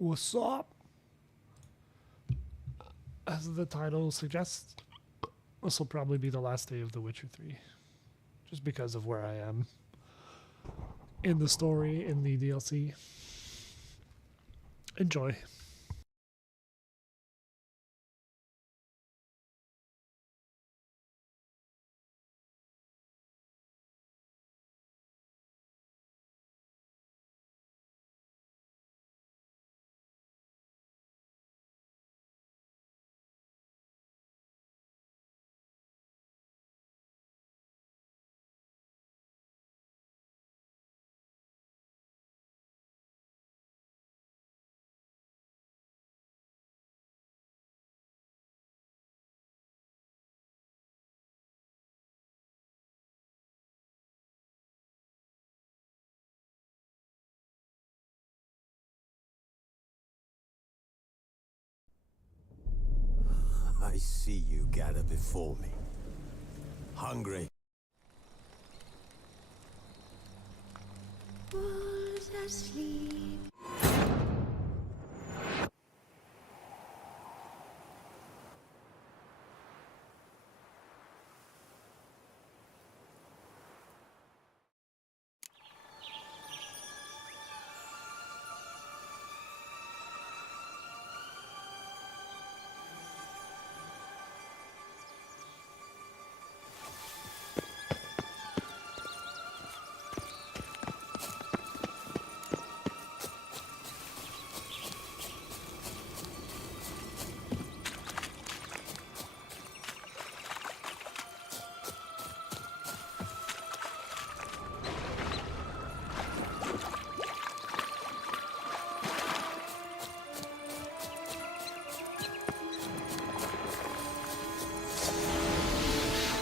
What's up? As the title suggests, this will probably be the last day of The Witcher 3. Just because of where I am in the story, in the DLC. Enjoy. I see you gather before me. Hungry. Wolves asleep.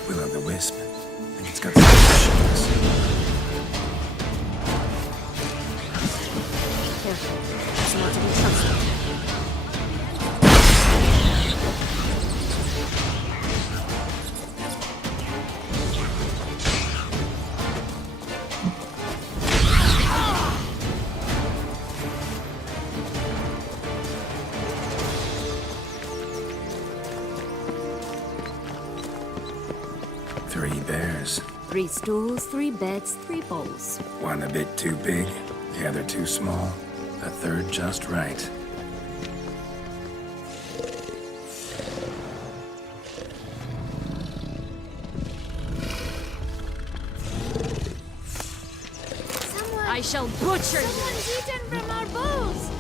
Will-o'-the-wisp. I think it's got something to show us. Careful. It's not to be trusted. Three bears. 3 stools, 3 beds, 3 bowls. One a bit too big, the other too small, a third just right. I shall butcher you! Someone's eaten from our bowls!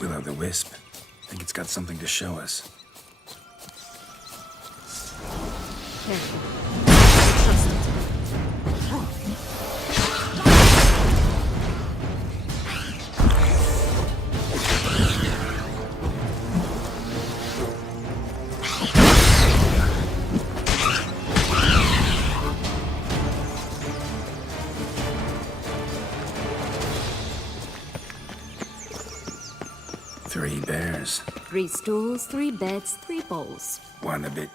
Will-o'-the-wisp. I think it's got something to show us. Careful. Trust it. Three bears. 3 stools, 3 beds, 3 bowls. One a bit.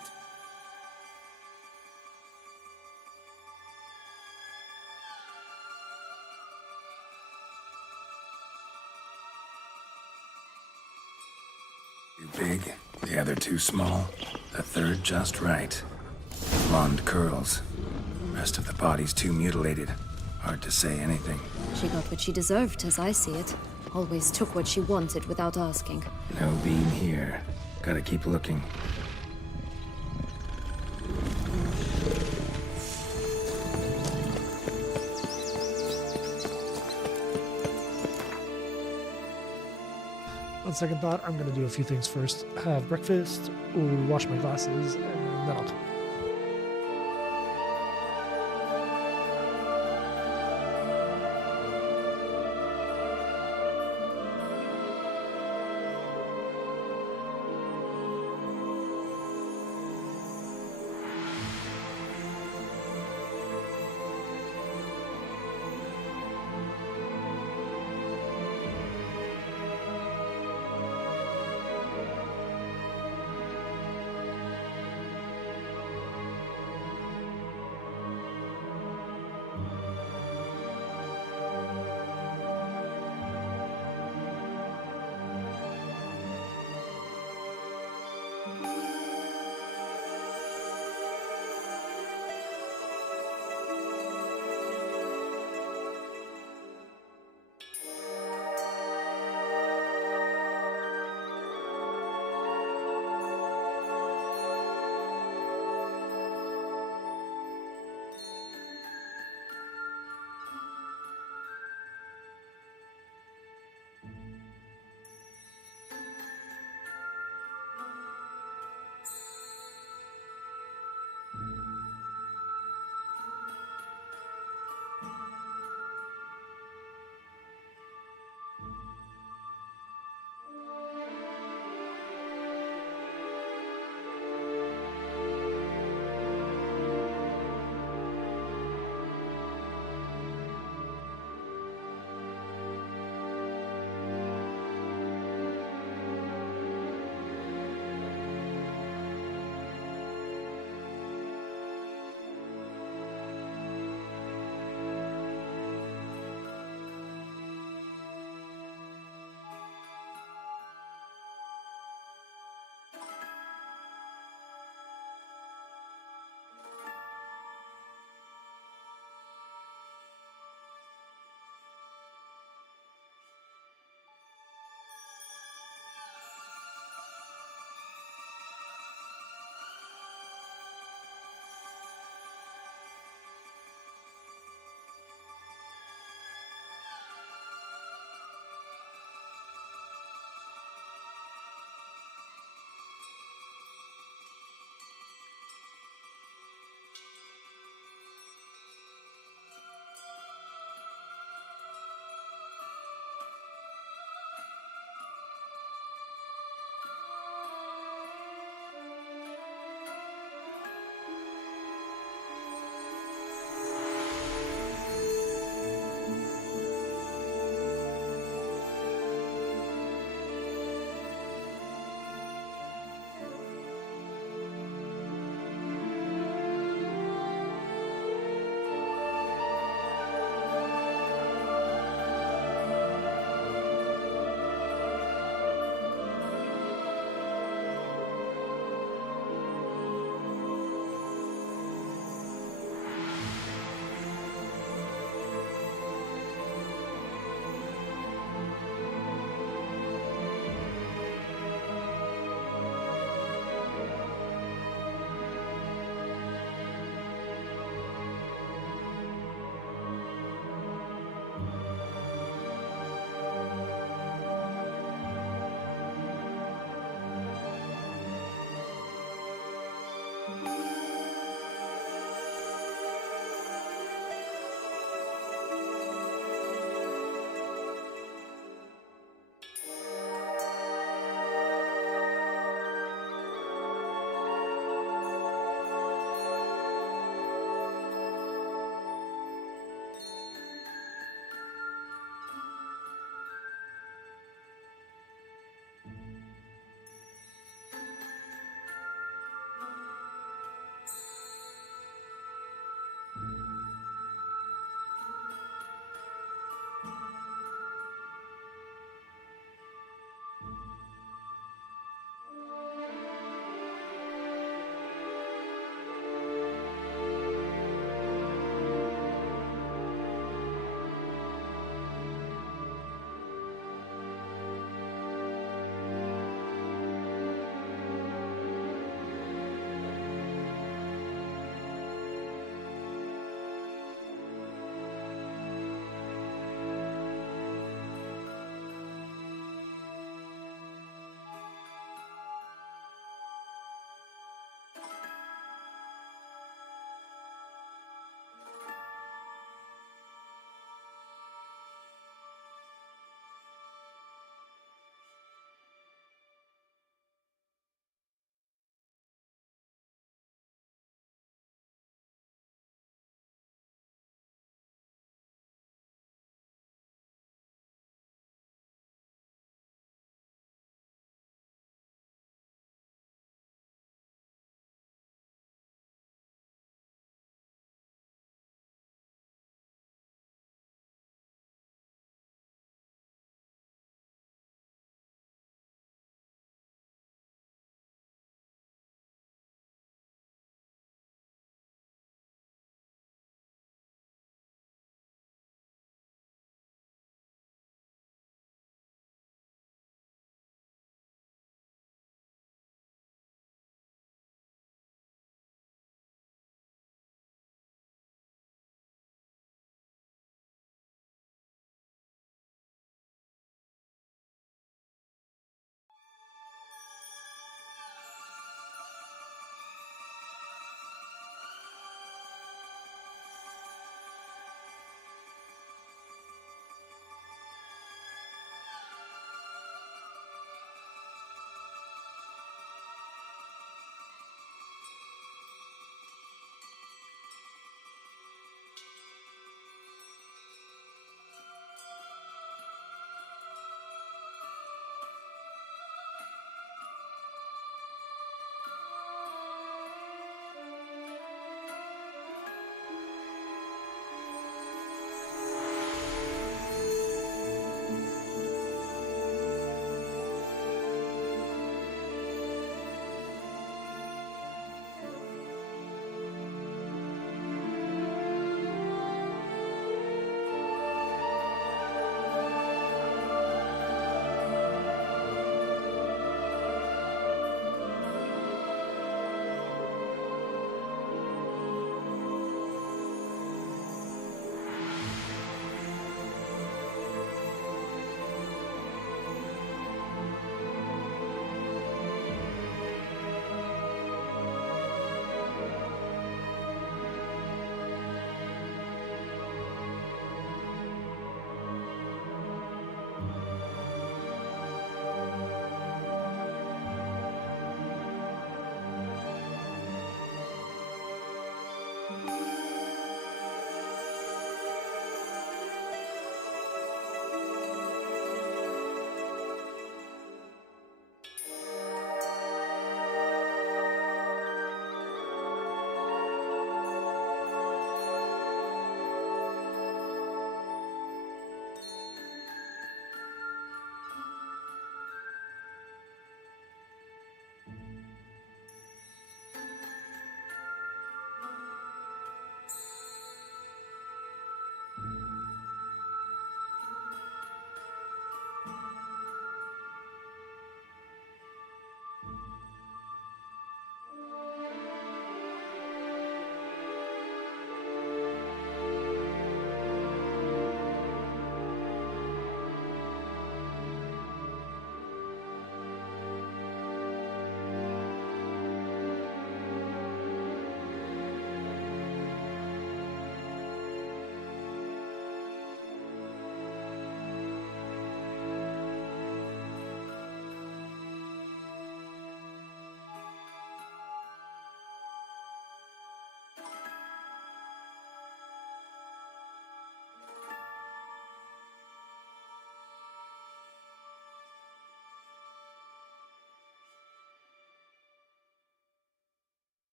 Too big, the other too small, a third just right. Blonde curls. Rest of the body's too mutilated. Hard to say anything. She got what she deserved, as I see it. Always took what she wanted without asking. No beam here. Gotta keep looking. on second thought, I'm gonna do a few things first. Have breakfast, wash my glasses, and then I'll come.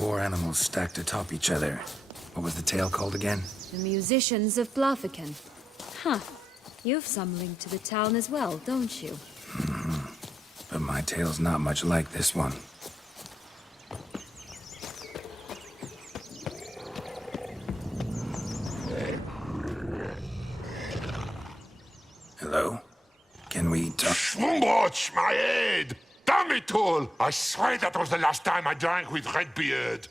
4 animals stacked atop each other. What was the tale called again? The musicians of Blaviken. Huh. You've some link to the town as well, don't you? But my tale's not much like this one. Hello? Can we talk? Schwumbroch, my head! Damn it all! I swear that was the last time I drank with Redbeard.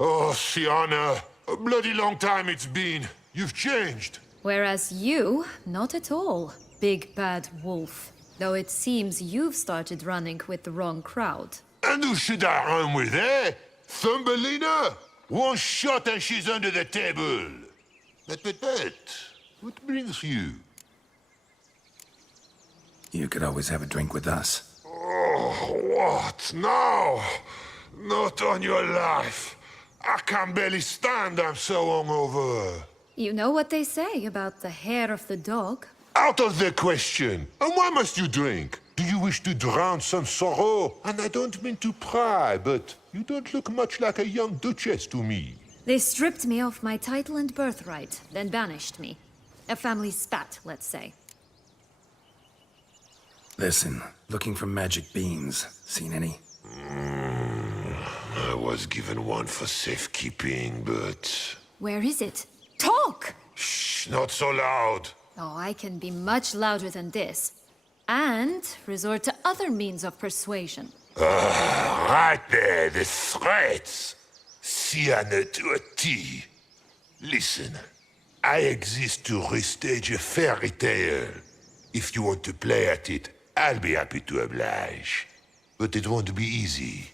Oh, Sienna, a bloody long time it's been. You've changed. Whereas you, not at all, big bad wolf. Though it seems you've started running with the wrong crowd. And who should I run with, eh? Thumbelina? One shot and she's under the table. But, what brings you? You could always have a drink with us. Oh, what? No! Not on your life. I can barely stand, I'm so hungover. You know what they say about the hair of the dog? Out of the question. And why must you drink? Do you wish to drown some sorrow? And I don't mean to pry, but you don't look much like a young duchess to me. They stripped me of my title and birthright, then banished me. A family spat, let's say. Listen, looking for magic beans. Seen any? I was given one for safekeeping, but... Where is it? Talk! Shh, not so loud. Oh, I can be much louder than this. And resort to other means of persuasion. Right there, the threats. Sienna to a T. Listen, I exist to restage a fairy tale. If you want to play at it, I'll be happy to oblige. But it won't be easy.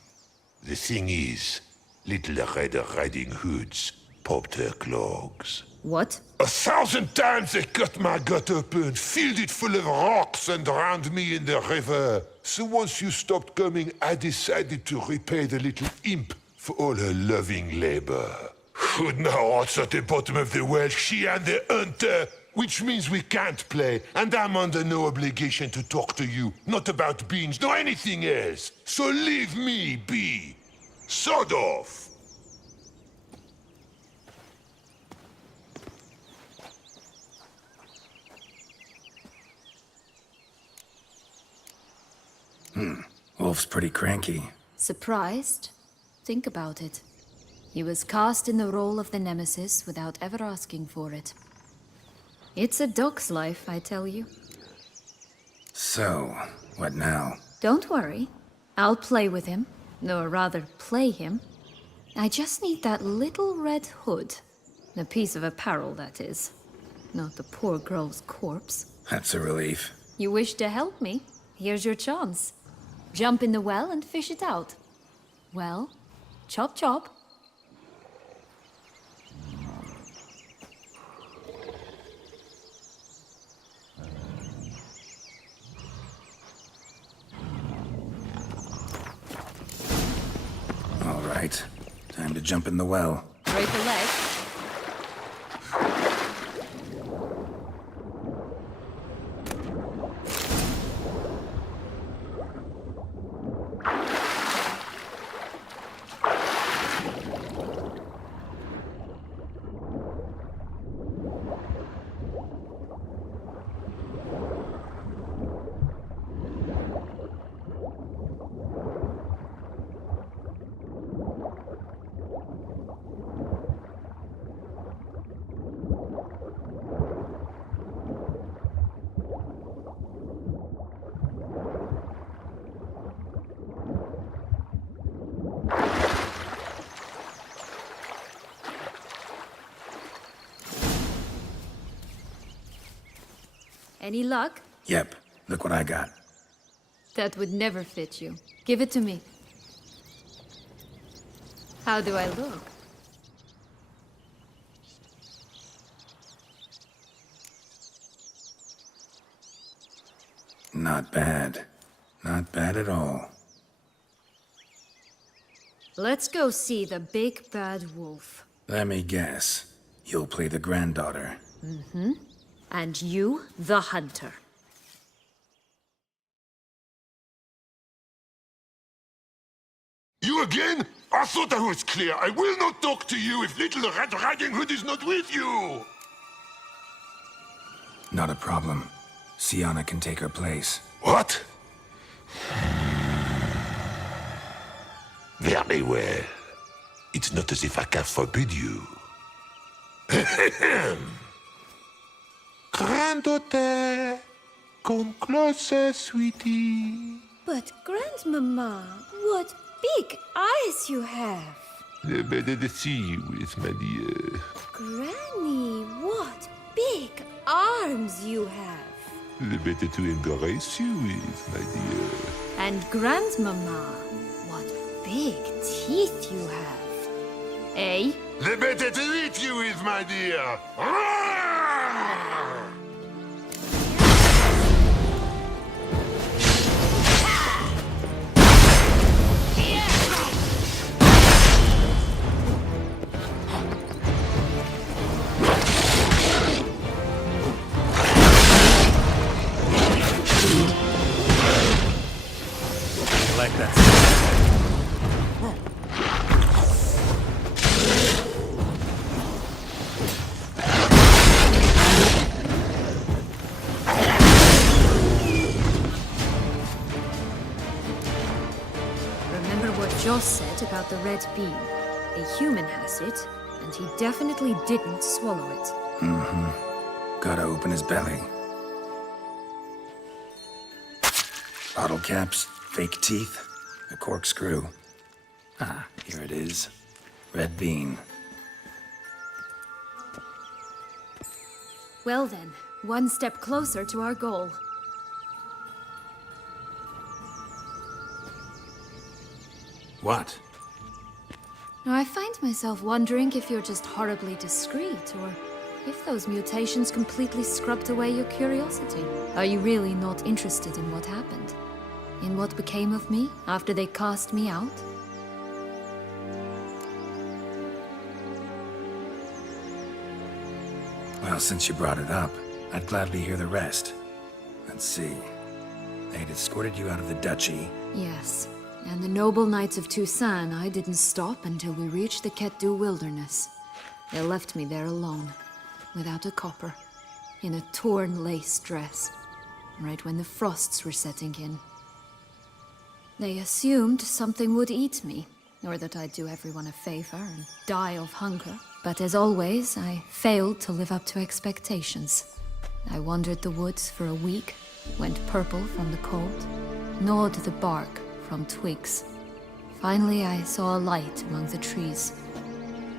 The thing is, Little Red Riding Hoods popped her clogs. What? 1,000 times they cut my gut open, filled it full of rocks, and drowned me in the river. So once you stopped coming, I decided to repay the little imp for all her loving labor. Who'd know what's at the bottom of the well? She and the hunter, which means we can't play, and I'm under no obligation to talk to you. Not about beans, nor anything else. So leave me be. Sod off. Wolf's pretty cranky. Surprised? Think about it. He was cast in the role of the Nemesis without ever asking for it. It's a dog's life, I tell you. So, what now? Don't worry. I'll play with him. Or rather, play him. I just need that little red hood. The piece of apparel, that is. Not the poor girl's corpse. That's a relief. You wish to help me? Here's your chance. Jump in the well and fish it out. Well, chop chop. All right. Time to jump in the well. Break a leg. Any luck? Yep, look what I got. That would never fit you. Give it to me. How do I look? Not bad. Not bad at all. Let's go see the big bad wolf. Let me guess. You'll play the granddaughter. And you, the hunter. You again? I thought I was clear. I will not talk to you if little Red Riding Hood is not with you. Not a problem. Sienna can take her place. What? Very well. It's not as if I can forbid you. Granddaughter, come closer, sweetie. But, Grandmama, what big eyes you have! The better to see you with, my dear. Granny, what big arms you have! The better to embrace you with, my dear. And Grandmama, what big teeth you have. Eh? The better to eat you with, my dear. Like that. Remember what Joss said about the red bean? A human has it, and he definitely didn't swallow it. Gotta open his belly. Bottle caps, fake teeth, a corkscrew. Ah, here it is. Red bean. Well then, one step closer to our goal. What? Now, I find myself wondering if you're just horribly discreet, or if those mutations completely scrubbed away your curiosity. Are you really not interested in what happened? In what became of me after they cast me out? Well, since you brought it up, I'd gladly hear the rest. Let's see. They'd escorted you out of the duchy. Yes. And the noble knights of Toussaint, I didn't stop until we reached the Ketdu wilderness. They left me there alone, without a copper, in a torn lace dress, right when the frosts were setting in. They assumed something would eat me, or that I'd do everyone a favor and die of hunger. But as always, I failed to live up to expectations. I wandered the woods for a week, went purple from the cold, gnawed the bark from twigs. Finally, I saw a light among the trees.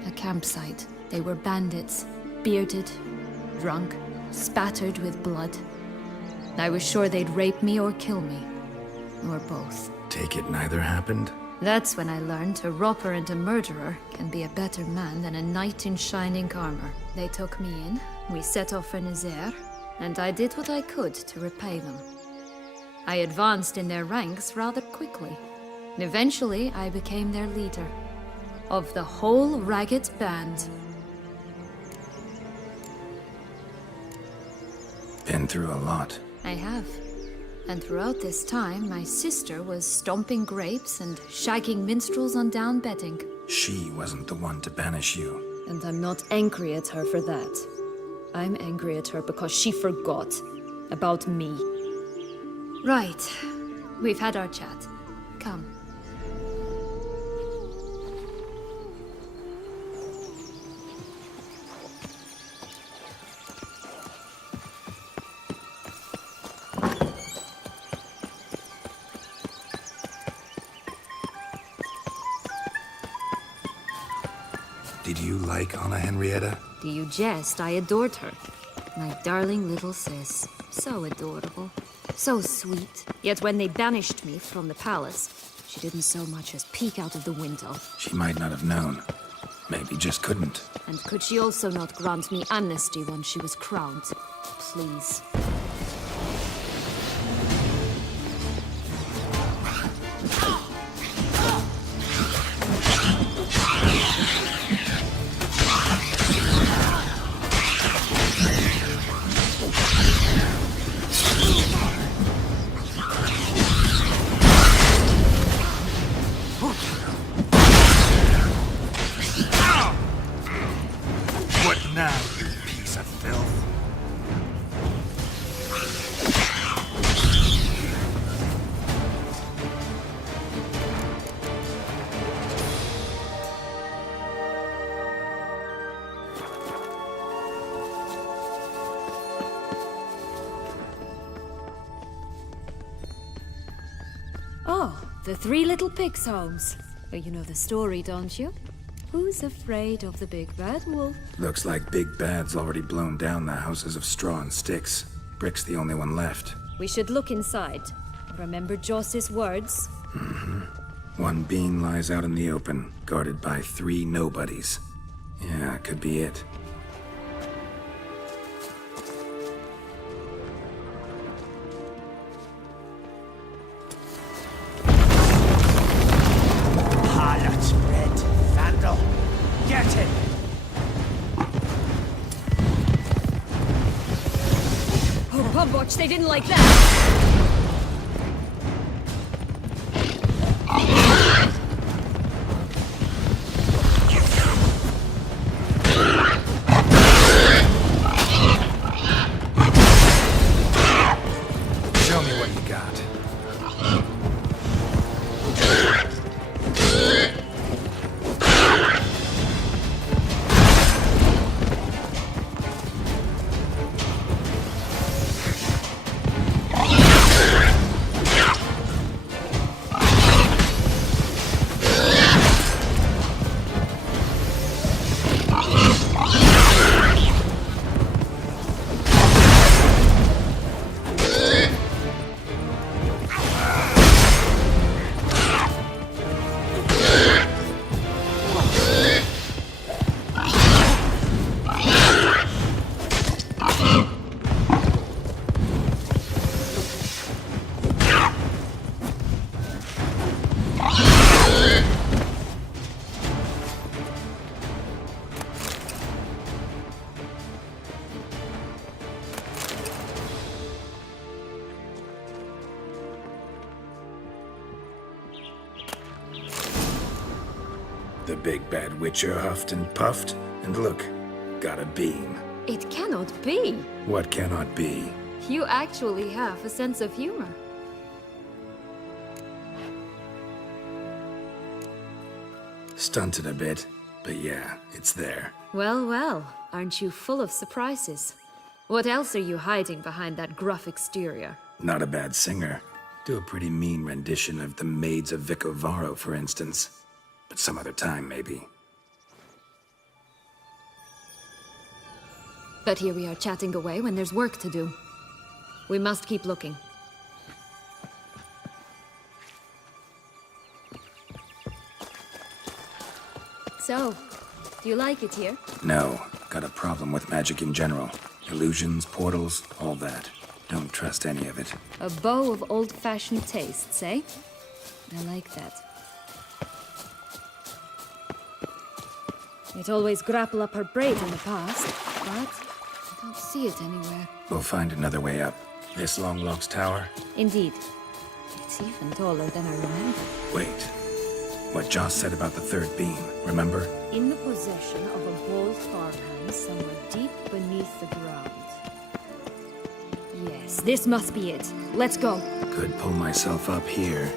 A campsite. They were bandits, bearded, drunk, spattered with blood. I was sure they'd rape me or kill me, or both. Take it neither happened? That's when I learned a robber and a murderer can be a better man than a knight in shining armor. They took me in, we set off for Nazaire, and I did what I could to repay them. I advanced in their ranks rather quickly. And eventually, I became their leader. Of the whole ragged band. Been through a lot. I have. And throughout this time, my sister was stomping grapes and shagging minstrels on down bedding. She wasn't the one to banish you. And I'm not angry at her for that. I'm angry at her because she forgot about me. Right. We've had our chat. Come. Did you like Anna Henrietta? Do you jest? I adored her. My darling little sis. So adorable. So sweet. Yet when they banished me from the palace, she didn't so much as peek out of the window. She might not have known. Maybe just couldn't. And could she also not grant me amnesty once she was crowned? Please. The Three Little Pigs homes. Oh, you know the story, don't you? Who's afraid of the big bad wolf? Looks like Big Bad's already blown down the houses of straw and sticks. Brick's the only one left. We should look inside. Remember Joss's words? One being lies out in the open, guarded by 3 nobodies. Yeah, could be it. Harlot's red. Vandal. Get him! Oh, Pumbotch, they didn't like that! Show me what you got. The big bad witcher huffed and puffed, and look, got a beam. It cannot be. What cannot be? You actually have a sense of humor. Stunted a bit, but yeah, it's there. Well, well, aren't you full of surprises? What else are you hiding behind that gruff exterior? Not a bad singer. Do a pretty mean rendition of The Maids of Vicovaro, for instance. But some other time, maybe. But here we are chatting away when there's work to do. We must keep looking. So, do you like it here? No, got a problem with magic in general. Illusions, portals, all that. Don't trust any of it. A bow of old-fashioned tastes, eh? I like that. It always grapple up her braid in the past, but I don't see it anywhere. We'll find another way up. This Longlock's tower? Indeed. It's even taller than I remember. Wait. What Joss said about the third beam, remember? In the possession of a bold farmhand somewhere deep beneath the ground. Yes, this must be it. Let's go. Could pull myself up here,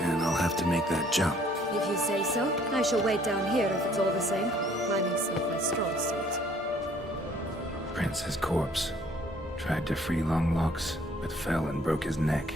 and I'll have to make that jump. If you say so, I shall wait down here if it's all the same. Climbing's not my strong suit. Prince's corpse. Tried to free Longlocks, but fell and broke his neck.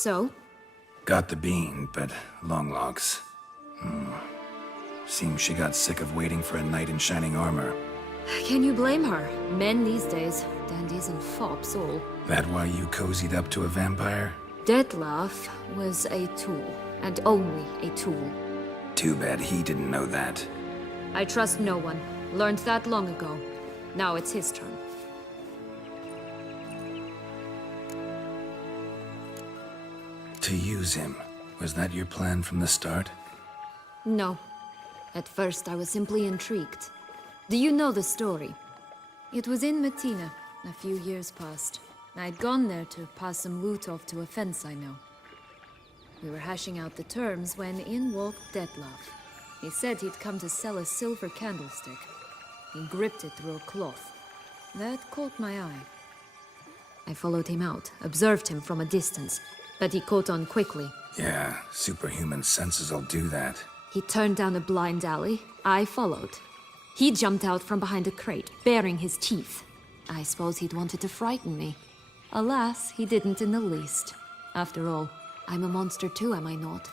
So? Got the bean, but long logs. Seems she got sick of waiting for a knight in shining armor. Can you blame her? Men these days, dandies and fops all. That why you cozied up to a vampire? Dettlaff was a tool, and only a tool. Too bad he didn't know that. I trust no one. Learned that long ago. Now it's his turn. To use him. Was that your plan from the start? No. At first, I was simply intrigued. Do you know the story? It was in Metina, a few years past. I'd gone there to pass some loot off to a fence I know. We were hashing out the terms when in walked Dettlaff. He said he'd come to sell a silver candlestick. He gripped it through a cloth. That caught my eye. I followed him out, observed him from a distance, but he caught on quickly. Yeah, superhuman senses will do that. He turned down a blind alley. I followed. He jumped out from behind a crate, baring his teeth. I suppose he'd wanted to frighten me. Alas, he didn't in the least. After all, I'm a monster too, am I not?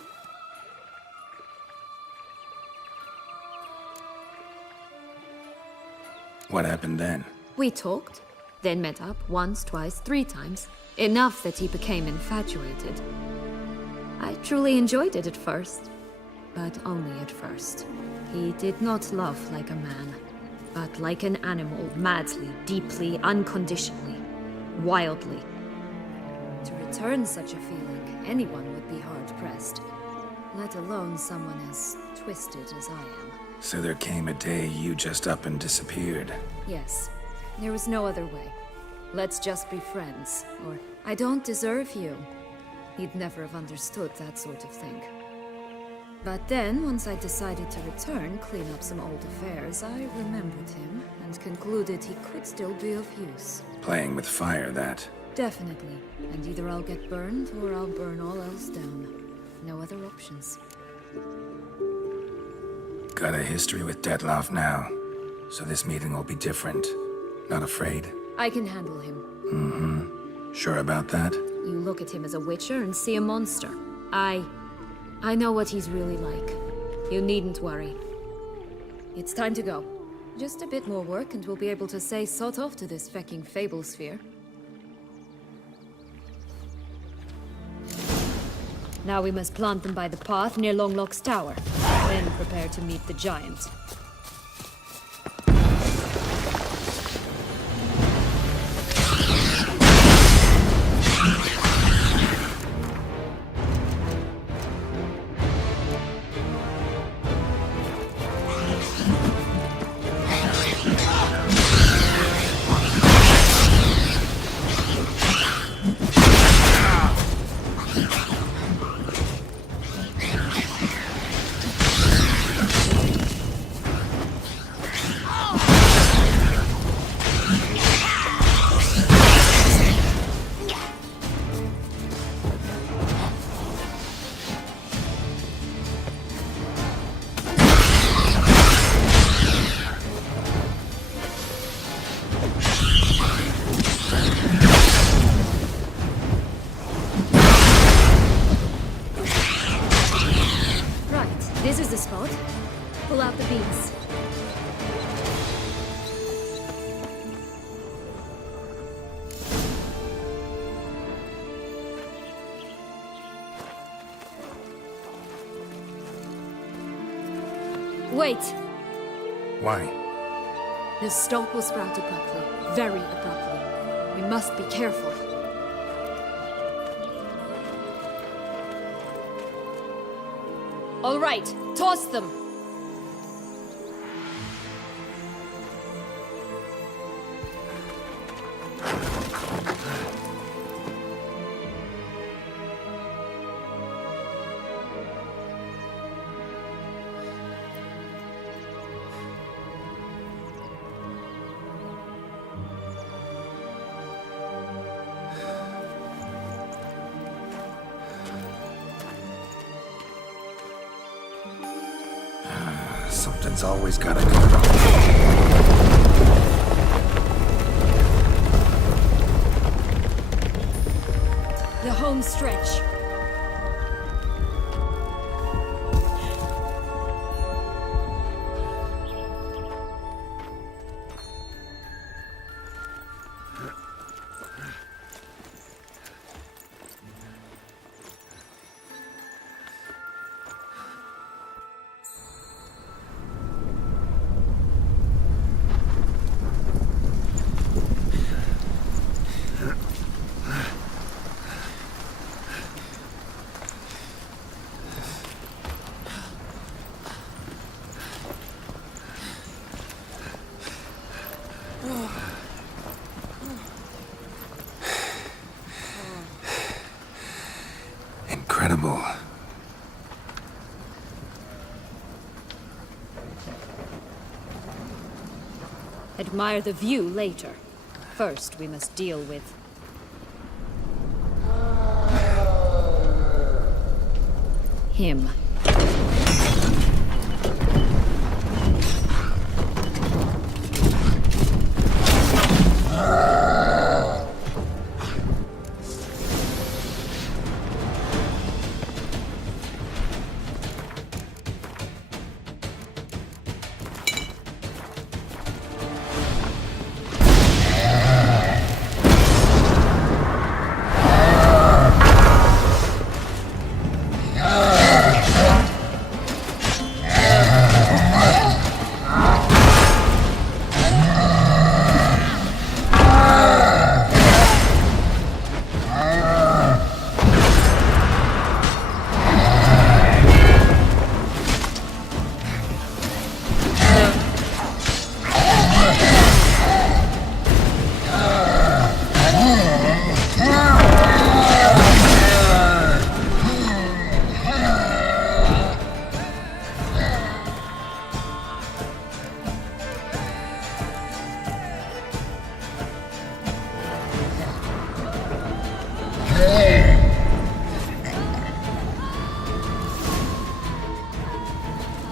What happened then? We talked, then met up once, twice, 3 times. Enough that he became infatuated. I truly enjoyed it at first, but only at first. He did not love like a man, but like an animal, madly, deeply, unconditionally, wildly. To return such a feeling, anyone would be hard-pressed, let alone someone as twisted as I am. So there came a day you just up and disappeared. Yes, there was no other way. Let's just be friends, or I don't deserve you. He'd never have understood that sort of thing. But then, once I decided to return, clean up some old affairs, I remembered him and concluded he could still be of use. Playing with fire, that. Definitely. And either I'll get burned, or I'll burn all else down. No other options. Got a history with Dettlaff now, so this meeting will be different. Not afraid? I can handle him. Sure about that? You look at him as a witcher and see a monster. I know what he's really like. You needn't worry. It's time to go. Just a bit more work and we'll be able to say sod off to this fecking fable sphere. Now we must plant them by the path near Longlock's tower. Then prepare to meet the giant. This is the spot. Pull out the beams. Wait! Why? The stalk will sprout abruptly. Very abruptly. We must be careful. All right, toss them! Something's always gotta go wrong. The home stretch. Admire the view later. First, we must deal with... him.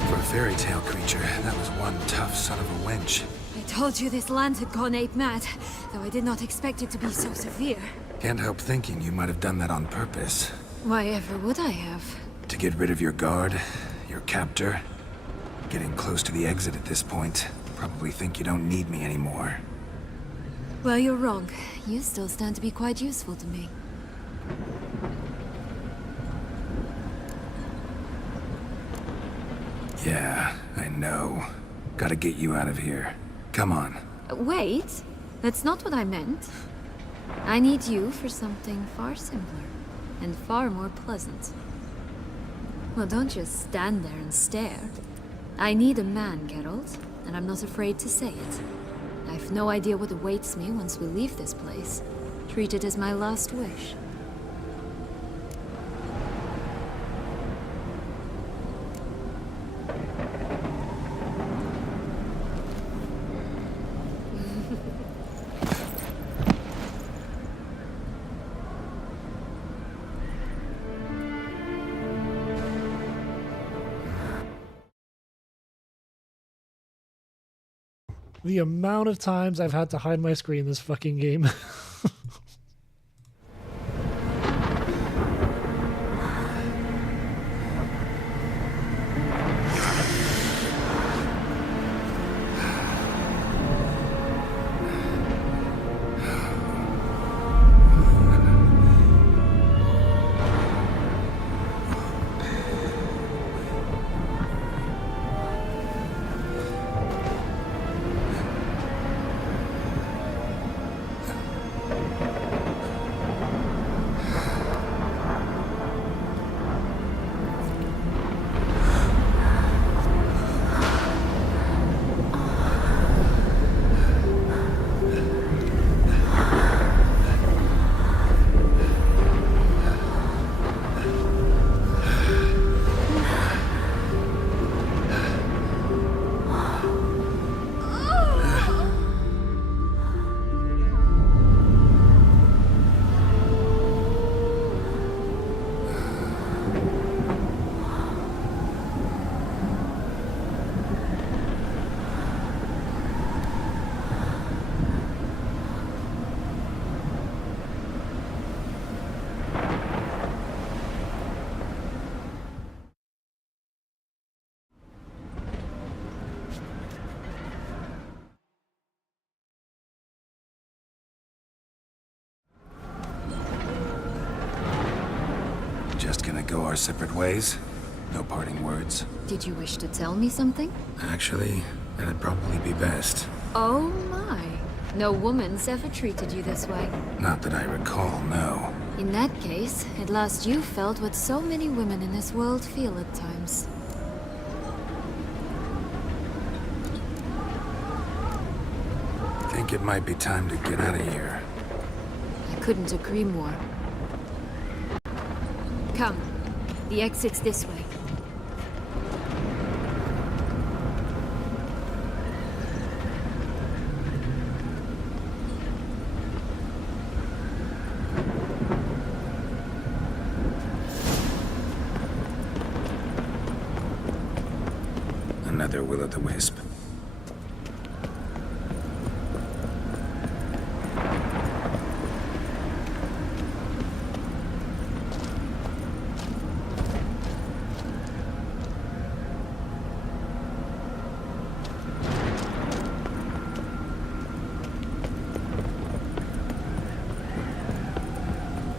For a fairy tale creature, that was one tough son of a wench. I told you this land had gone ape mad, though I did not expect it to be so severe. Can't help thinking you might have done that on purpose. Why ever would I have? To get rid of your guard, your captor. Getting close to the exit at this point. Probably think you don't need me anymore. Well, you're wrong. You still stand to be quite useful to me. Yeah, I know. Gotta get you out of here. Come on. Wait, that's not what I meant. I need you for something far simpler and far more pleasant. Well, don't just stand there and stare. I need a man, Geralt, and I'm not afraid to say it. I've no idea what awaits me once we leave this place. Treat it as my last wish. The amount of times I've had to hide my screen in this fucking game. Just gonna go our separate ways? No parting words? Did you wish to tell me something? Actually, that'd probably be best. Oh my. No woman's ever treated you this way. Not that I recall, no. In that case, at last you felt what so many women in this world feel at times. Think it might be time to get out of here. I couldn't agree more. Come. The exit's this way. Another will-o'-the-wisp.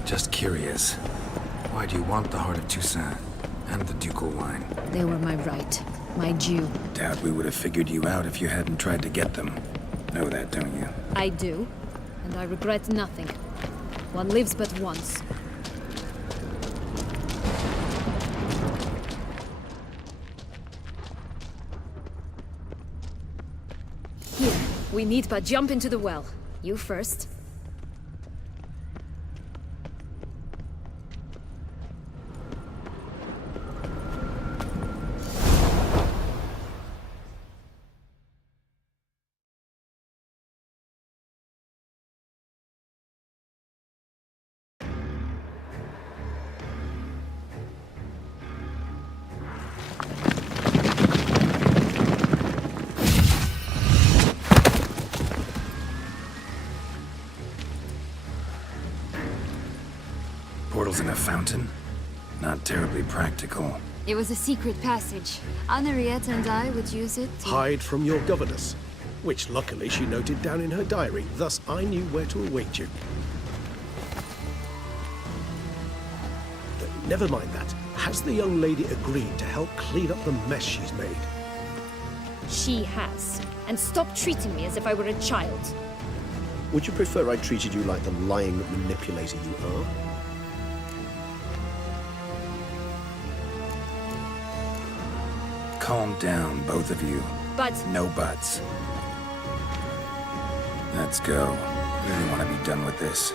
Just curious. Why do you want the Heart of Toussaint and the ducal wine? They were my right, my due. Doubt we would have figured you out if you hadn't tried to get them. Know that, don't you? I do, and I regret nothing. One lives but once. Here, we need but jump into the well. You first. Portals in a fountain? Not terribly practical. It was a secret passage. Henriette and I would use it to... Hide from your governess, which luckily she noted down in her diary, thus I knew where to await you. Never mind that. Has the young lady agreed to help clean up the mess she's made? She has. And stop treating me as if I were a child. Would you prefer I treated you like the lying manipulator you are? Calm down, both of you. But... No buts. Let's go. Really want to be done with this.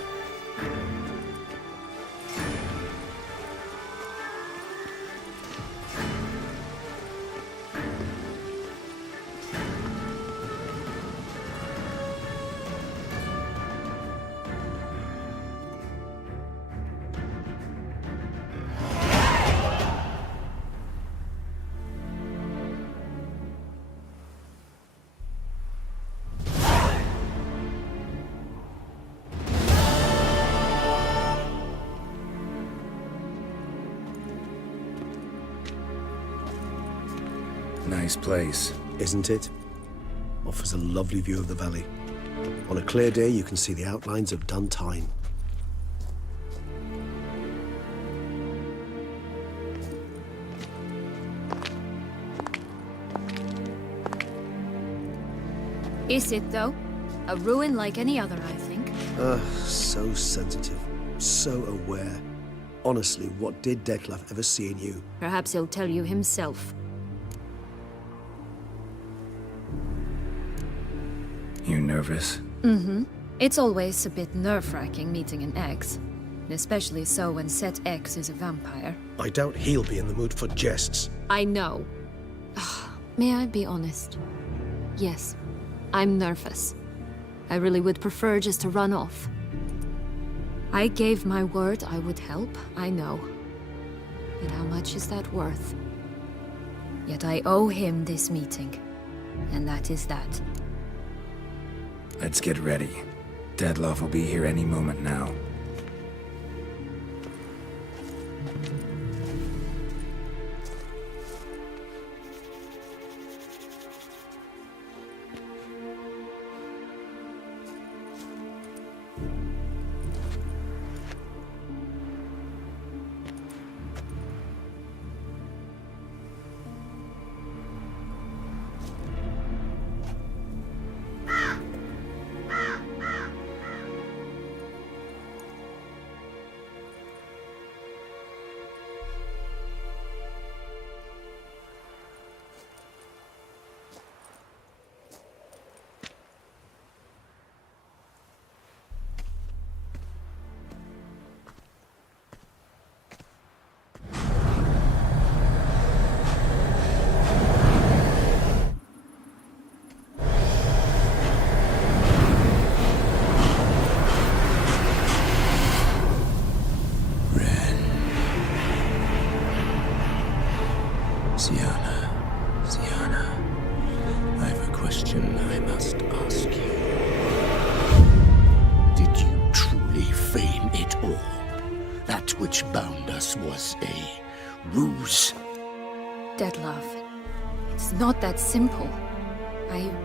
Nice place. Isn't it? Offers a lovely view of the valley. On a clear day, you can see the outlines of Duntine. Is it, though? A ruin like any other, I think. So sensitive. So aware. Honestly, what did Dettlaff ever see in you? Perhaps he'll tell you himself. You nervous? Mm-hmm. It's always a bit nerve-wracking meeting an ex. Especially so when Set X is a vampire. I doubt he'll be in the mood for jests. I know. May I be honest? Yes, I'm nervous. I really would prefer just to run off. I gave my word I would help, I know. But how much is that worth? Yet I owe him this meeting. And that is that. Let's get ready. Dettlaff will be here any moment now. Sienna. question I must ask you. Did you truly feign it all? That which bound us was a ruse? Detlef, it's not that simple.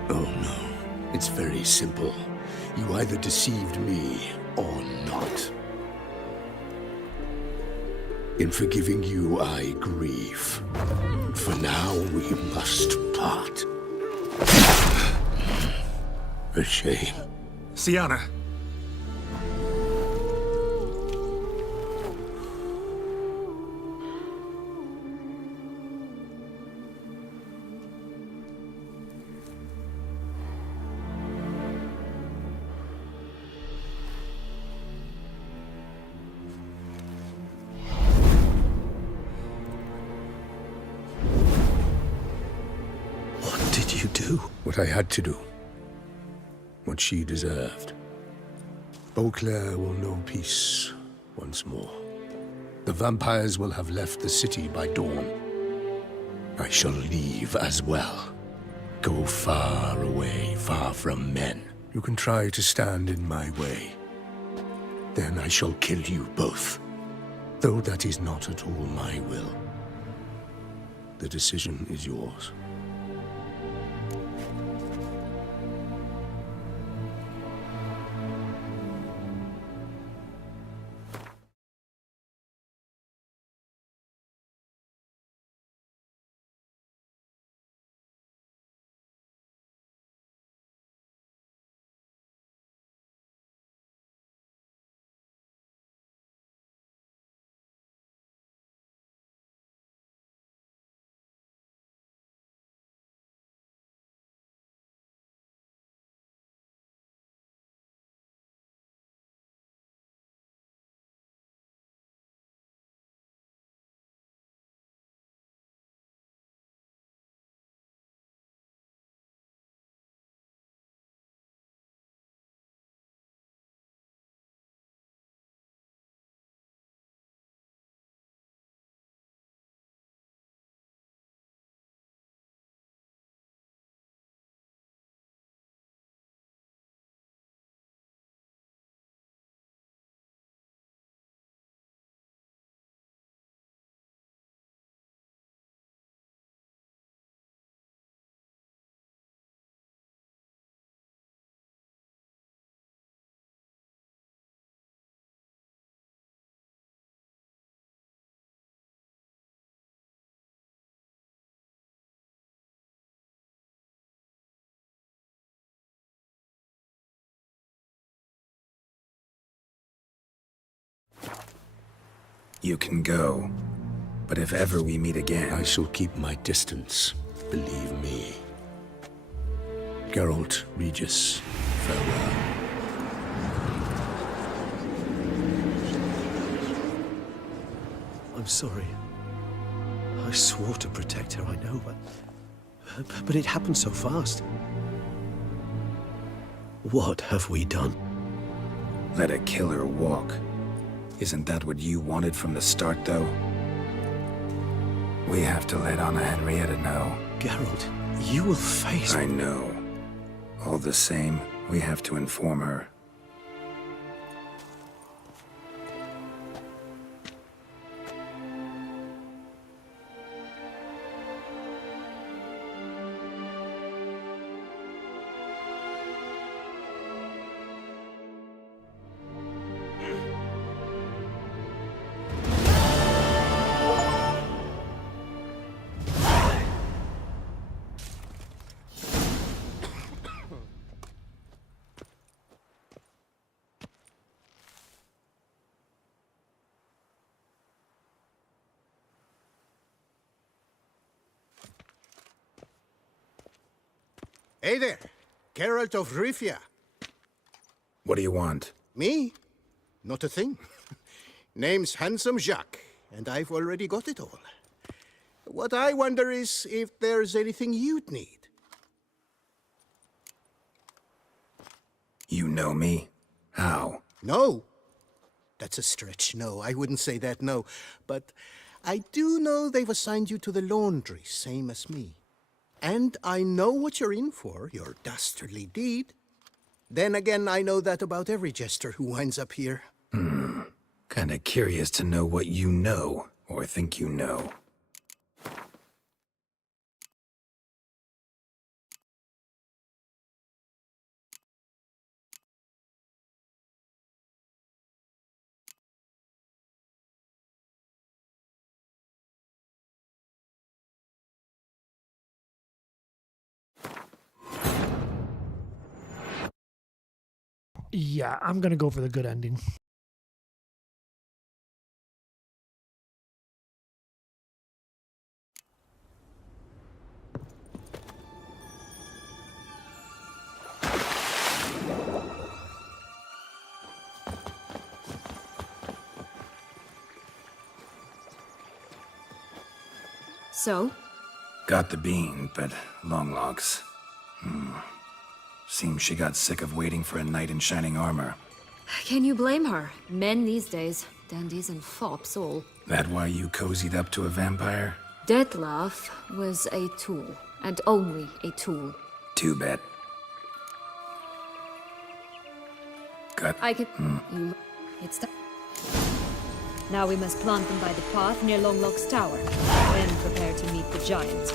Oh no, it's very simple. You either deceived me or not. In forgiving you, I grieve. For now, we must part. A shame. Sienna! What did you do? What I had to do. What she deserved. Beauclair will know peace once more. The vampires will have left the city by dawn. I shall leave as well. Go far away, far from men. You can try to stand in my way. Then I shall kill you both. Though that is not at all my will. The decision is yours. You can go. But if ever we meet again... I shall keep my distance, believe me. Geralt, Regis, farewell. I'm sorry. I swore to protect her, I know, but it happened so fast. What have we done? Let a killer walk. Isn't that what you wanted from the start, though? We have to let Anna Henrietta know. Geralt, you will face... I know. All the same, we have to inform her. Hey there, Geralt of Rivia. What do you want? Me? Not a thing. Name's Handsome Jacques, and I've already got it all. What I wonder is if there's anything you'd need. You know me? How? No. That's a stretch. No, I wouldn't say that, no. But I do know they've assigned you to the laundry, same as me. And I know what you're in for, your dastardly deed. Then again, I know that about every jester who winds up here. Kinda curious to know what you know, or think you know. Yeah, I'm gonna go for the good ending. So? Got the bean, but long logs. Seems she got sick of waiting for a knight in shining armor. Can you blame her? Men these days, dandies and fops all. That why you cozied up to a vampire? Dettlaff was a tool, and only a tool. Too bad. Got... I could... You... It's time. Now we must plant them by the path near Longlock's tower, then prepare to meet the giant.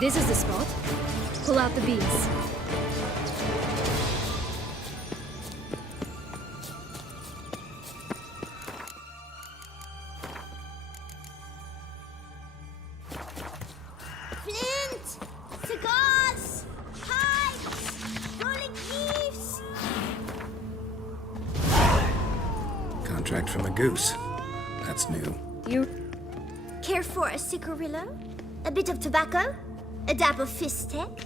This is the spot. Pull out the beams. Flint! Cigars! Pipes! Rolling leaves! Contract from a goose. That's new. You care for a cigarillo? A bit of tobacco? A dab of fistek?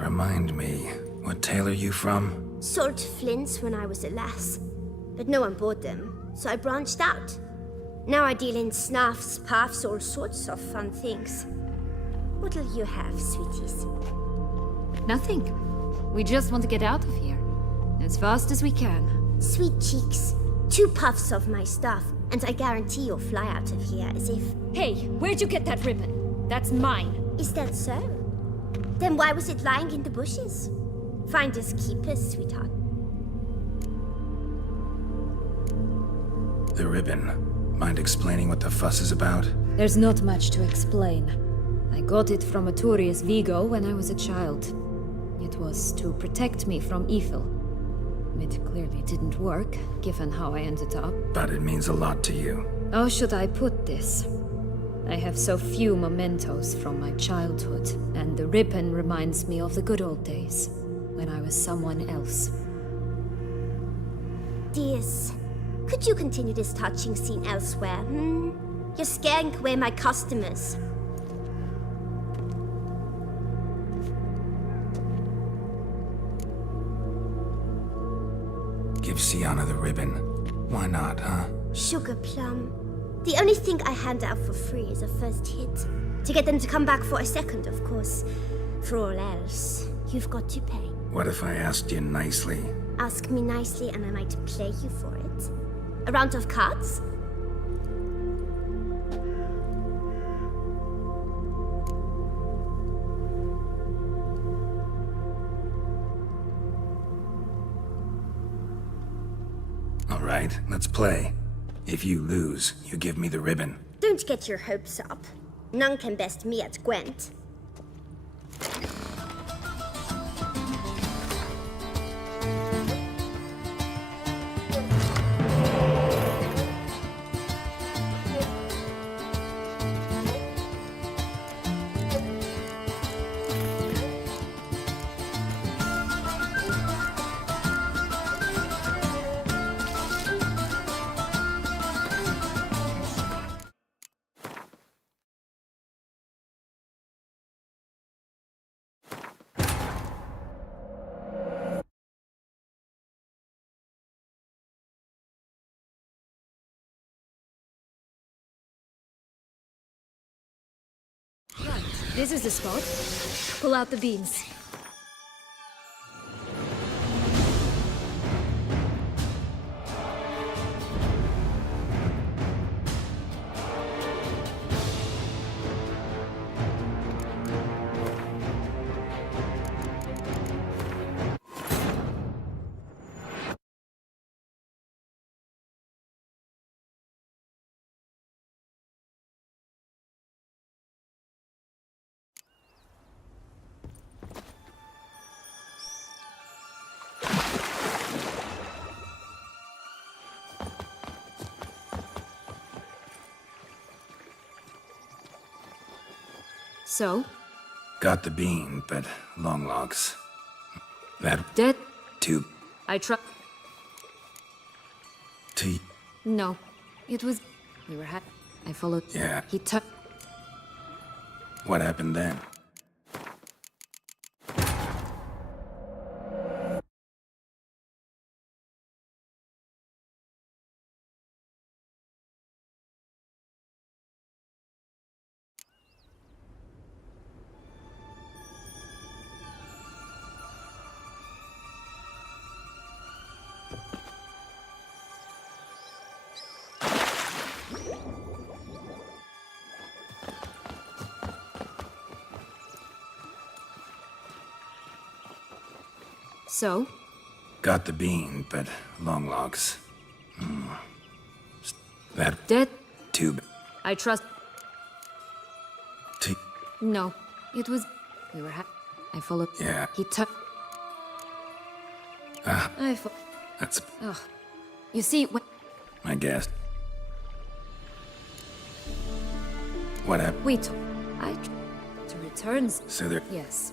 Remind me, what tale are you from? Sold flints when I was a lass, but no one bought them, so I branched out. Now I deal in snuffs, puffs, all sorts of fun things. What'll you have, sweeties? Nothing. We just want to get out of here. As fast as we can. Sweet cheeks. 2 puffs of my stuff, and I guarantee you'll fly out of here as if... Hey, where'd you get that ribbon? That's mine. Is that so? Then why was it lying in the bushes? Finders keepers, sweetheart. The ribbon. Mind explaining what the fuss is about? There's not much to explain. I got it from Arturius Vigo when I was a child. It was to protect me from evil. It clearly didn't work, given how I ended up. But it means a lot to you. How should I put this? I have so few mementos from my childhood, and the ribbon reminds me of the good old days, when I was someone else. Dears, could you continue this touching scene elsewhere, You're scaring away my customers. Give Sienna the ribbon. Why not, huh? Sugar plum. The only thing I hand out for free is a first hit. To get them to come back for a second, of course. For all else, you've got to pay. What if I asked you nicely? Ask me nicely and I might play you for it. A round of cards? All right, let's play. If you lose, you give me the ribbon. Don't get your hopes up. None can best me at Gwent. Right, this is the spot. Pull out the beams. So? Got the bean, but long logs. That Dead? too. I try. T. No. It was... We were I followed... Yeah. He took... What happened then? So? Got the bean, but long logs. That Dead? tube. I trust... T. No. It was... We were I followed... Yeah. He took... That's Ugh. You see, when... I guess. What happened? Wait. To returns... So they're Yes.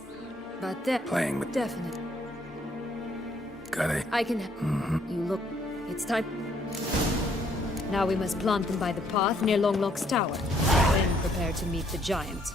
But that... playing with. Definitely. Got a. I can... You look... It's time... Now we must plant them by the path near Longlock's tower. Then prepare to meet the giant.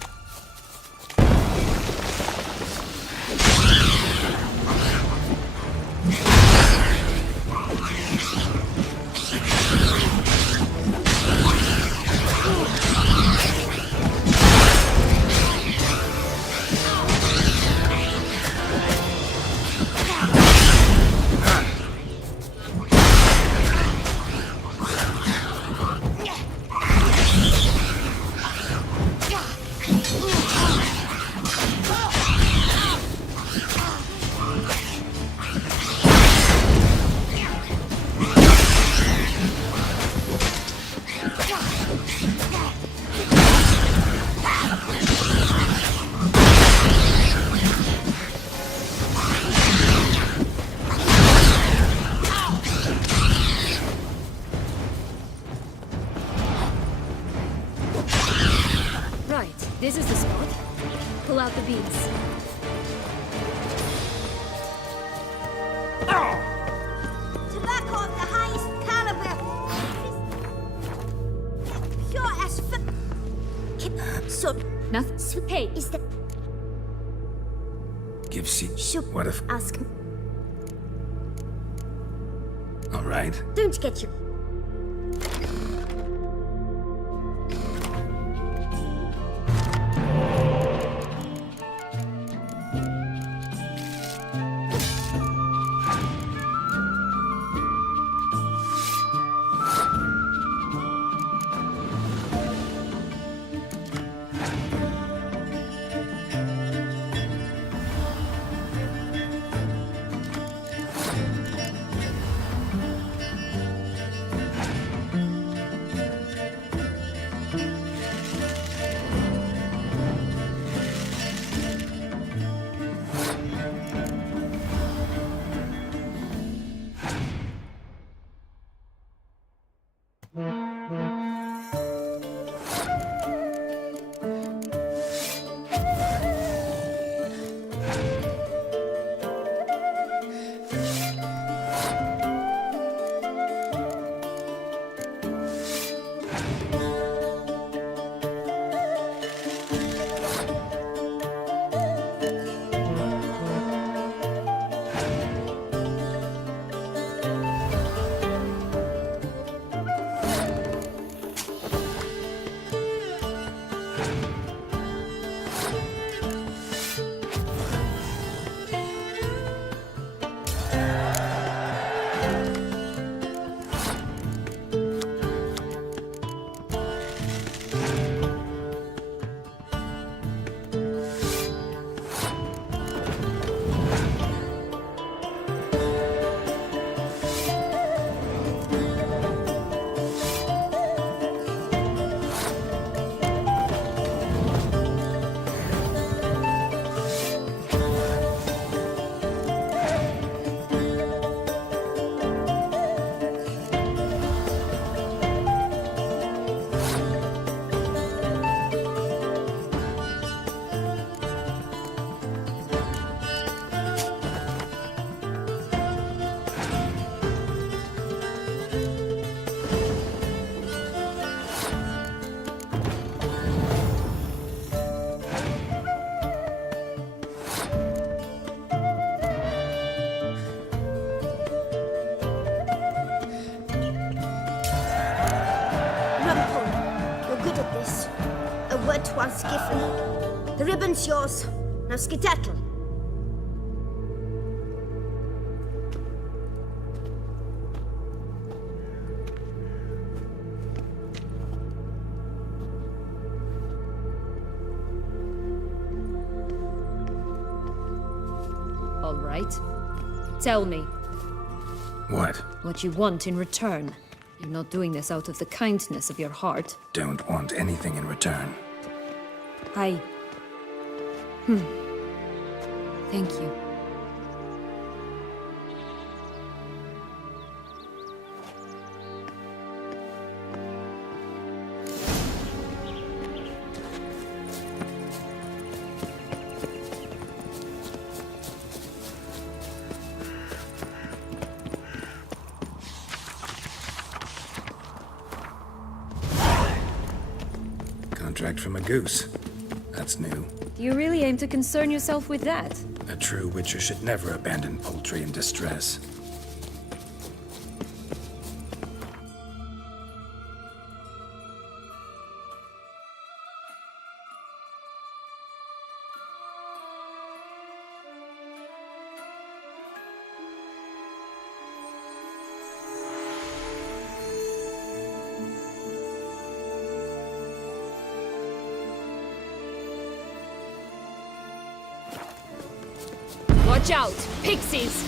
This is the spot. Pull out the beams. Tobacco of the highest caliber. Pure as so Nothing. Hey, is that Give seat. should What if? ask All right. don't get your Rumpole, you're good at this. A word once given. The ribbon's yours. Now skedaddle. All right. Tell me What? what you want in return. You're not doing this out of the kindness of your heart. Don't want anything in return. Thank you. Contract from a goose. That's new. Do you really aim to concern yourself with that? A true Witcher should never abandon poultry in distress. Watch out! Pixies!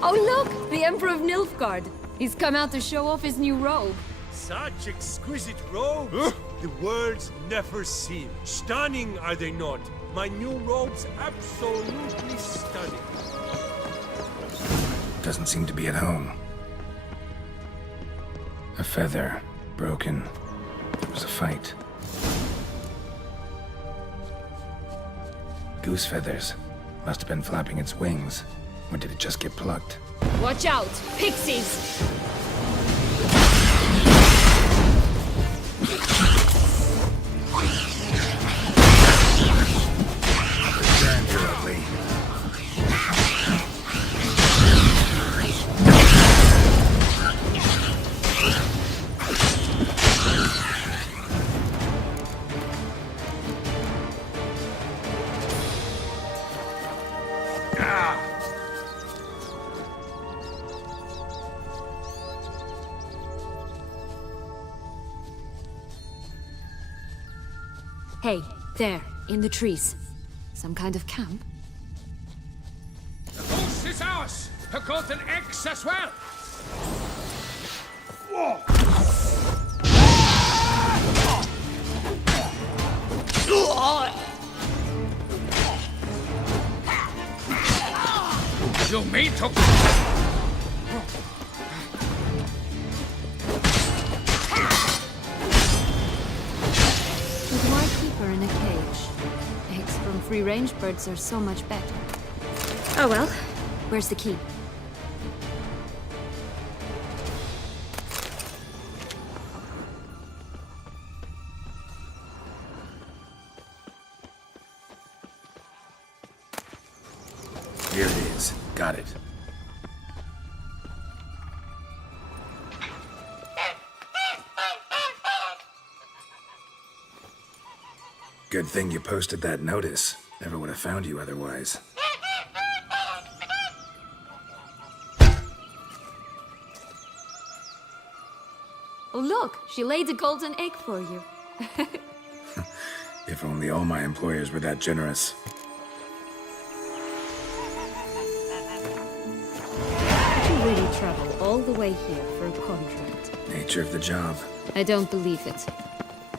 Oh look! The Emperor of Nilfgaard! He's come out to show off his new robe. Such exquisite robes! The world's never seen. Stunning, are they not? My new robe's absolutely stunning. Doesn't seem to be at home. A feather. Broken. There was a fight. Goose feathers. Must have been flapping its wings. Or did it just get plucked? Watch out! Pixies! Hey, there, in the trees. Some kind of camp? The goose is ours! A golden eggs as well! You mean to... But why keep her in a cage? Eggs from free-range birds are so much better. Oh well. Where's the key? Here it is. Got it. Good thing you posted that notice. Never would have found you otherwise. Oh look, she laid a golden egg for you. If only all my employers were that generous. Did you really travel all the way here for a contract? Nature of the job. I don't believe it.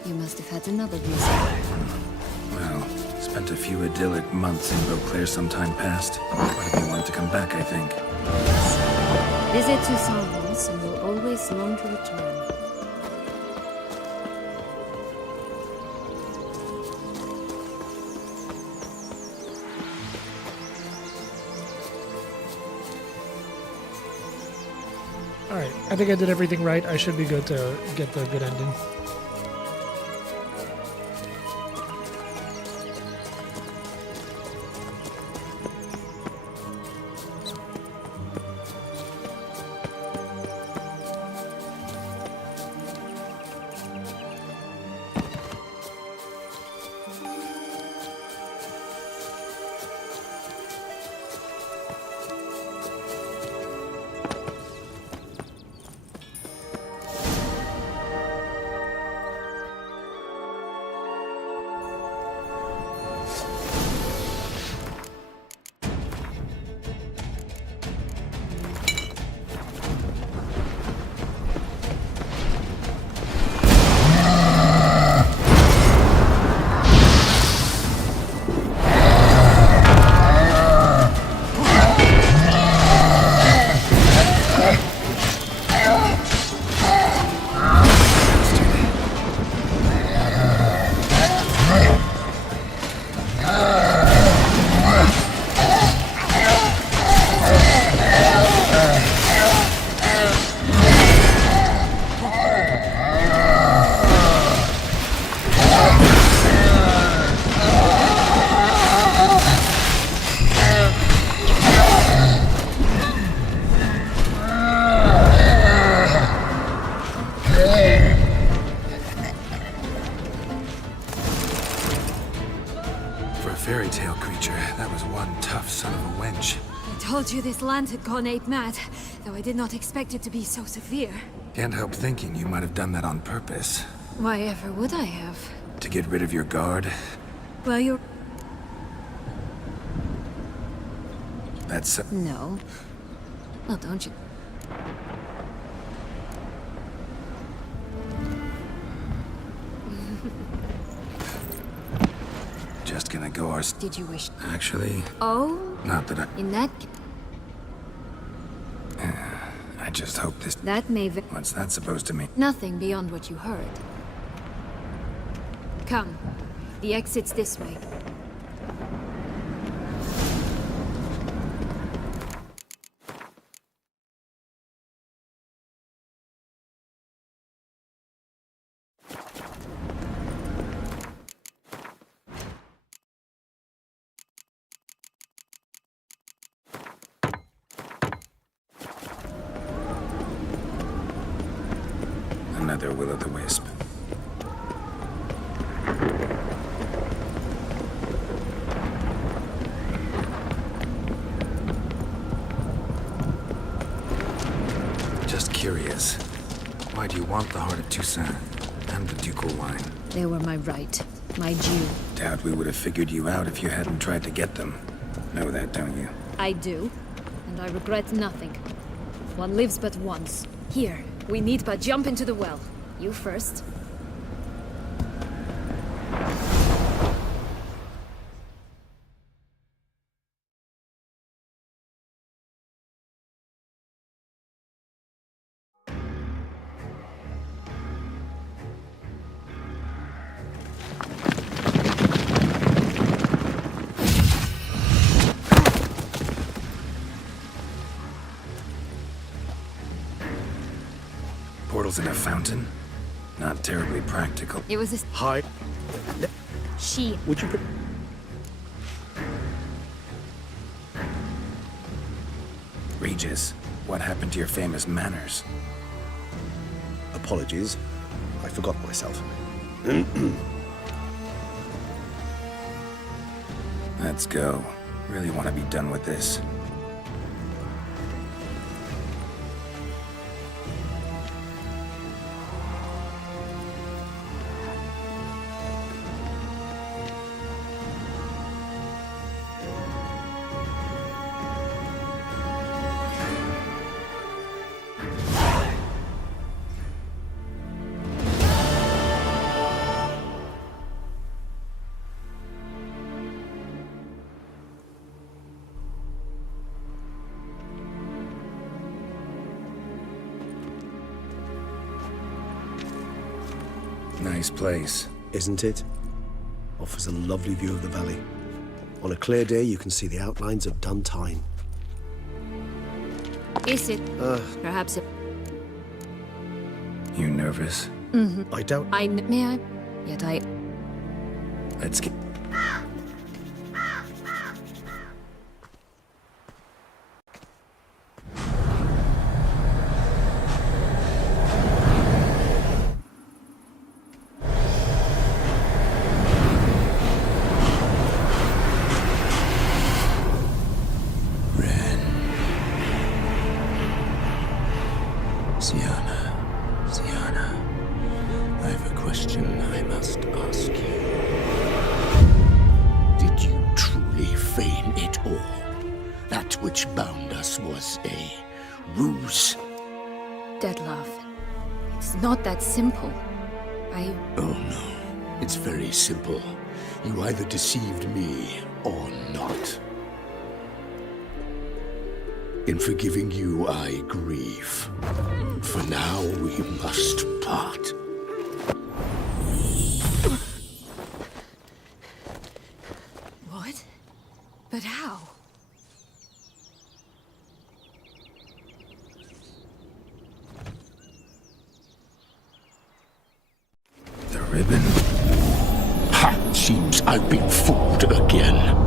You must have had another reason. Well, spent a few idyllic months in Beauclair some time past. Quite a few wanted to come back, I think. Visit Toussaint once and you'll always long to return. Alright, I think I did everything right. I should be good to get the good ending. Fairy tale creature. That was one tough son of a wench. I told you this land had gone ape mad, though I did not expect it to be so severe. Can't help thinking you might have done that on purpose. Why ever would I have? To get rid of your guard? Well, you're... That's... No. Well, don't you... Just gonna go our... Did you wish... Actually... Oh? Not that I... In that... I just hope this... That may... What's that supposed to mean? Nothing beyond what you heard. Come. The exit's this way. Another will-o'-the-wisp. Just curious. Why do you want the heart of Toussaint and the ducal wine? They were my right. my due. Doubt we would have figured you out if you hadn't tried to get them. Know that, don't you? I do, and I regret nothing. One lives but once. Here, we need but jump into the well. You first. Portals in a fountain? Not terribly practical. It was a... Hi. She... Would you... Regis, what happened to your famous manners? Apologies. I forgot myself. Let's go. Really want to be done with this. Nice place. Isn't it? Offers a lovely view of the valley. On a clear day, you can see the outlines of Duntine. Is it? Perhaps it... You nervous? I doubt... May I? Yet I... Let's get... Sienna, I have a question I must ask you. Did you truly feign it all? That which bound us was a ruse? Dettlaff. It's not that simple. Oh no, it's very simple. You either deceived me or not. In forgiving you, I grieve. For now, we must part. What? But how? The ribbon? Ha! Seems I've been fooled again.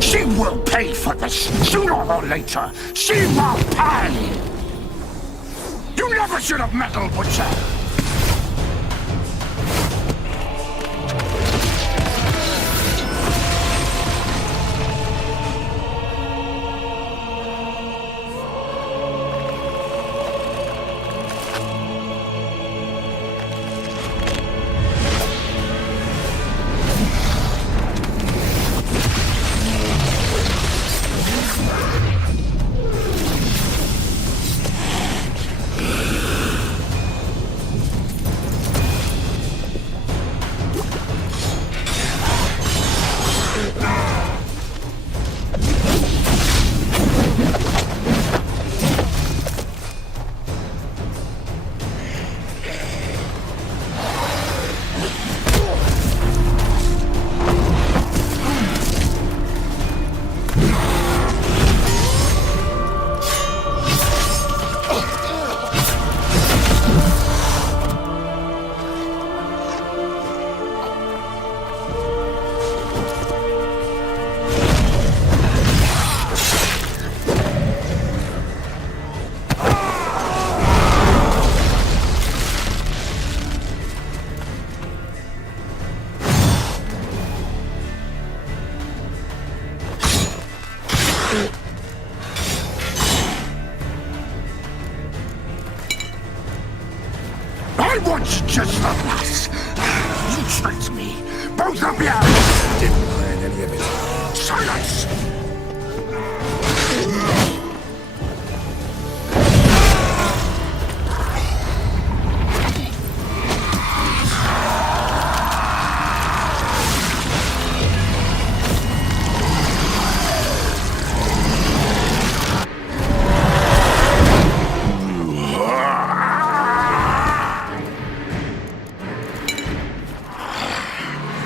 She will pay for this, sooner or later. She will pay! You never should have meddled with her! I want you just for us. You tricked me, Both of you! Didn't plan any of it. Silence!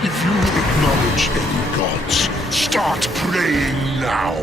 If you acknowledge any gods, start praying now.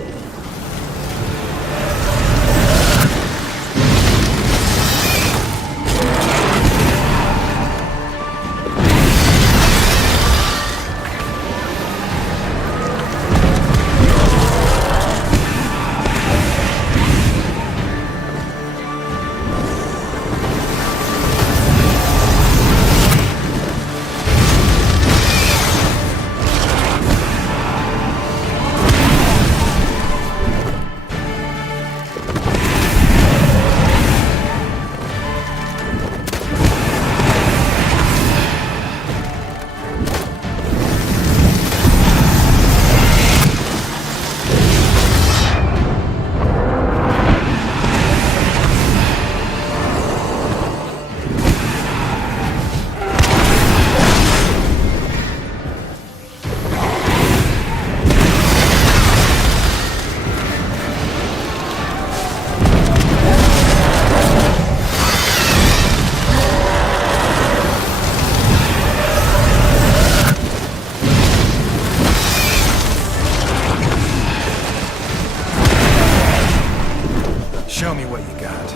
Show me what you got.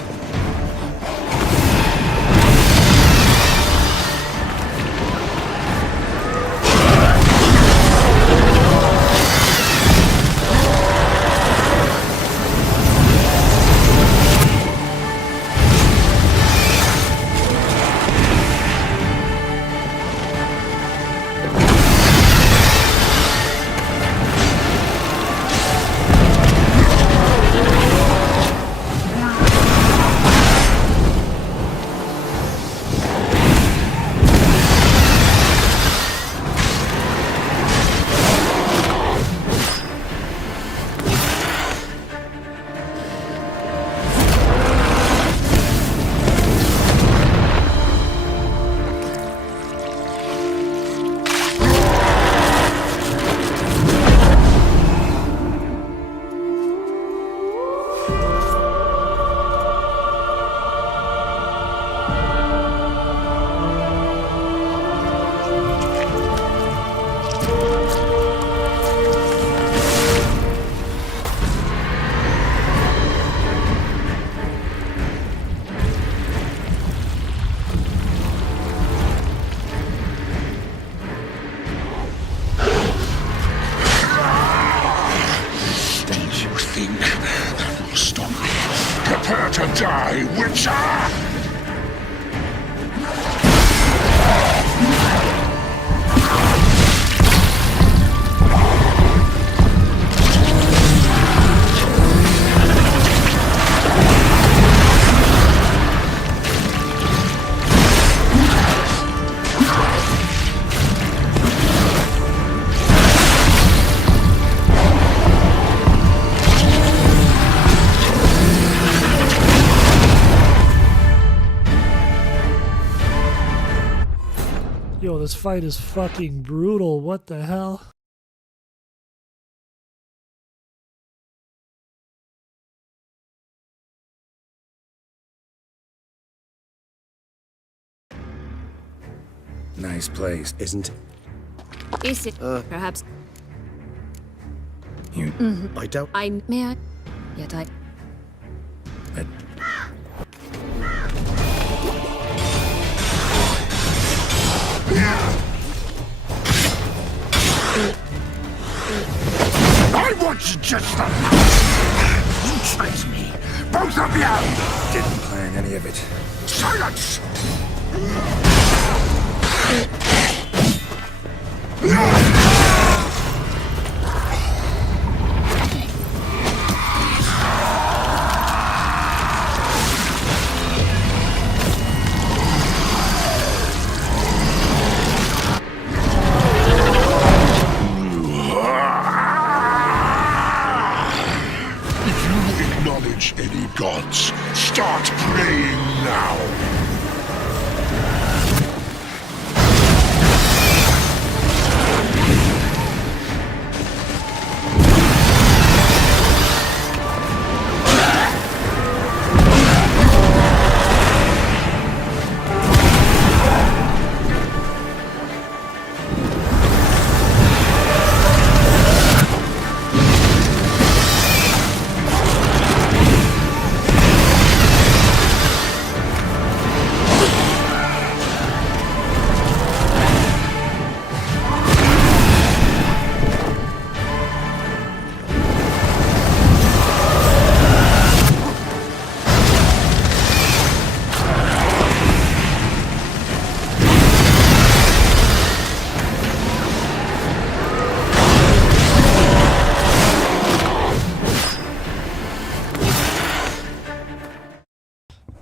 Prepare to die, Witcher! Yo, this fight is fucking brutal. What the hell? Nice place. Isn't it? Is it perhaps? You... I doubt. May I? Yet I. I want you just the You tricked me, both of you! Didn't plan any of it. Silence!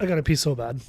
I gotta pee so bad.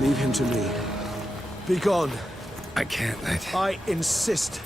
Leave him to me. Be gone. I can't let... I insist.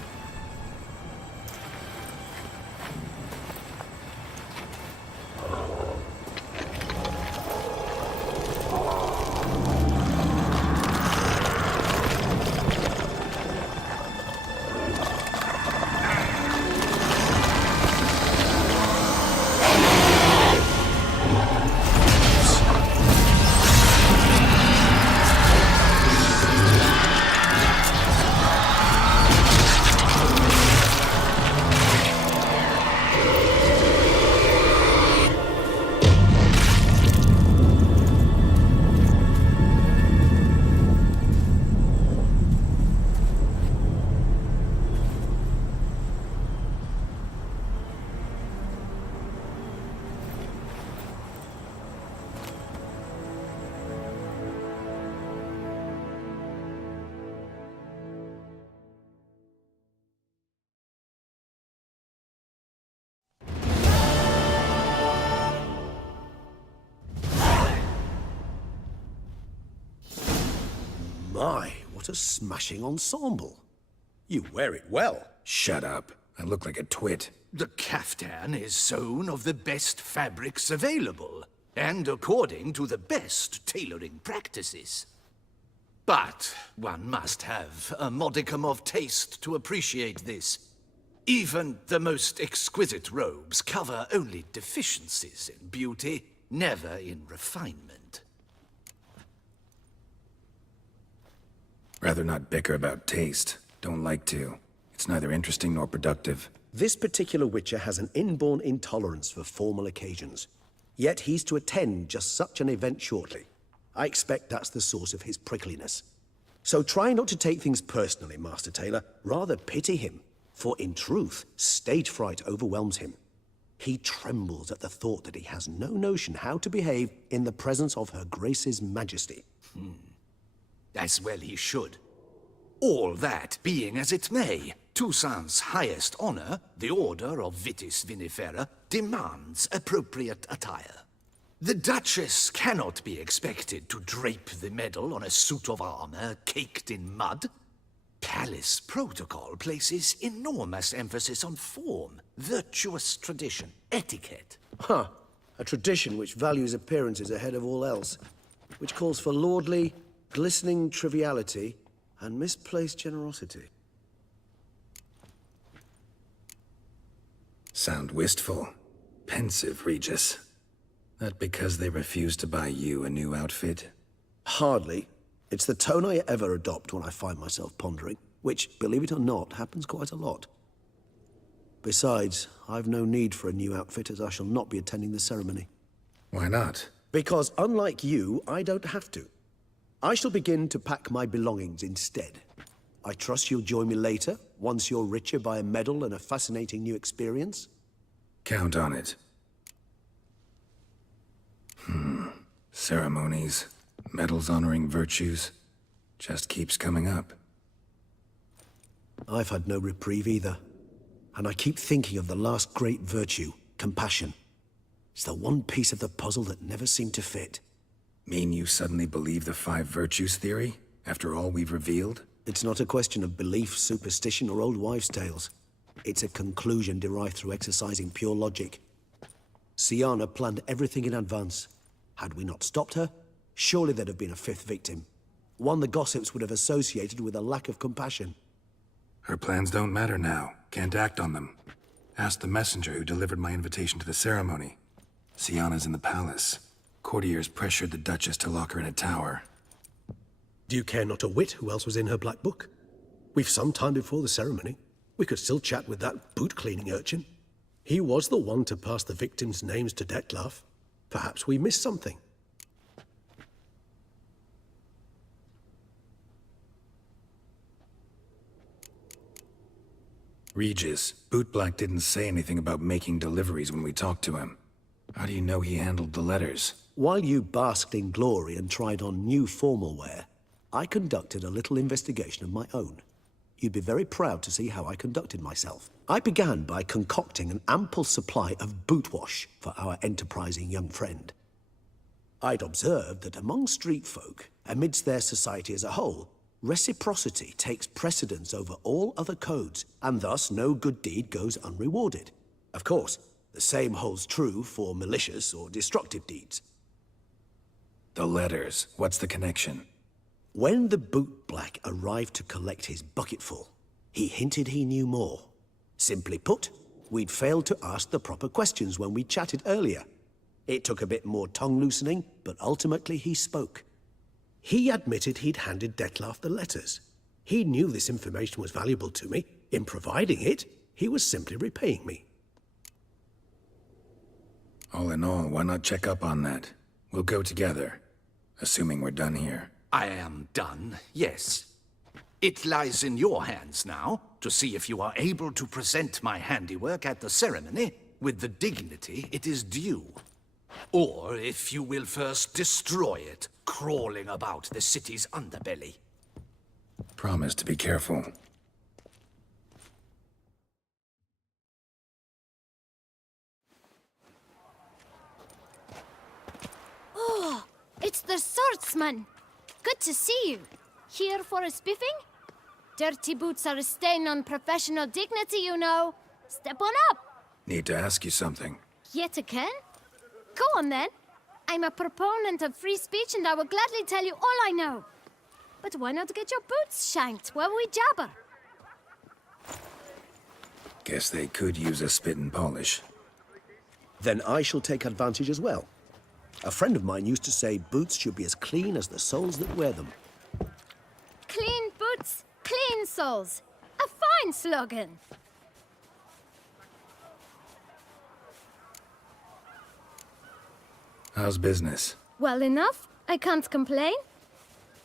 My, what a smashing ensemble. You wear it well. Shut up. I look like a twit. The caftan is sewn of the best fabrics available, and according to the best tailoring practices. But one must have a modicum of taste to appreciate this. Even the most exquisite robes cover only deficiencies in beauty, never in refinement. Rather not bicker about taste. Don't like to. It's neither interesting nor productive. This particular Witcher has an inborn intolerance for formal occasions. Yet he's to attend just such an event shortly. I expect that's the source of his prickliness. So try not to take things personally, Master Taylor. Rather pity him. For in truth, stage fright overwhelms him. He trembles at the thought that he has no notion how to behave in the presence of Her Grace's Majesty. As well he should. All that being as it may, Toussaint's highest honor, the Order of Vitis Vinifera, demands appropriate attire. The Duchess cannot be expected to drape the medal on a suit of armor caked in mud. Palace protocol places enormous emphasis on form, virtuous tradition, etiquette. Huh. A tradition which values appearances ahead of all else. Which calls for lordly, glistening triviality and misplaced generosity. Sound wistful. Pensive, Regis. That because they refuse to buy you a new outfit? Hardly. It's the tone I ever adopt when I find myself pondering, which, believe it or not, happens quite a lot. Besides, I've no need for a new outfit as I shall not be attending the ceremony. Why not? Because unlike you, I don't have to. I shall begin to pack my belongings instead. I trust you'll join me later, once you're richer by a medal and a fascinating new experience? Count on it. Ceremonies, medals honoring virtues, just keeps coming up. I've had no reprieve either. And I keep thinking of the last great virtue, compassion. It's the one piece of the puzzle that never seemed to fit. Mean you suddenly believe the 5 virtues theory, after all we've revealed? It's not a question of belief, superstition, or old wives' tales. It's a conclusion derived through exercising pure logic. Syanna planned everything in advance. Had we not stopped her, surely there'd have been a 5th victim. One the gossips would have associated with a lack of compassion. Her plans don't matter now. Can't act on them. Ask the messenger who delivered my invitation to the ceremony. Syanna's in the palace. Courtiers pressured the Duchess to lock her in a tower. Do you care not a whit who else was in her black book? We've some time before the ceremony. We could still chat with that boot-cleaning urchin. He was the one to pass the victims' names to Dettlaff. Perhaps we missed something. Regis, Bootblack didn't say anything about making deliveries when we talked to him. How do you know he handled the letters? While you basked in glory and tried on new formal wear, I conducted a little investigation of my own. You'd be very proud to see how I conducted myself. I began by concocting an ample supply of boot wash for our enterprising young friend. I'd observed that among street folk, amidst their society as a whole, reciprocity takes precedence over all other codes, and thus no good deed goes unrewarded. Of course, the same holds true for malicious or destructive deeds. The letters, what's the connection? When the bootblack arrived to collect his bucketful, he hinted he knew more. Simply put, we'd failed to ask the proper questions when we chatted earlier. It took a bit more tongue-loosening, but ultimately he spoke. He admitted he'd handed Dettlaff the letters. He knew this information was valuable to me. In providing it, he was simply repaying me. All in all, why not check up on that? We'll go together, assuming we're done here. I am done, yes. It lies in your hands now to see if you are able to present my handiwork at the ceremony with the dignity it is due. Or if you will first destroy it, crawling about the city's underbelly. Promise to be careful. Oh, it's the swordsman. Good to see you. Here for a spiffing? Dirty boots are a stain on professional dignity, you know. Step on up. Need to ask you something. Yet again? Go on then. I'm a proponent of free speech and I will gladly tell you all I know. But why not get your boots shanked while we jabber? Guess they could use a spit and polish. Then I shall take advantage as well. A friend of mine used to say boots should be as clean as the soles that wear them. Clean boots, clean soles. A fine slogan. How's business? Well enough. I can't complain.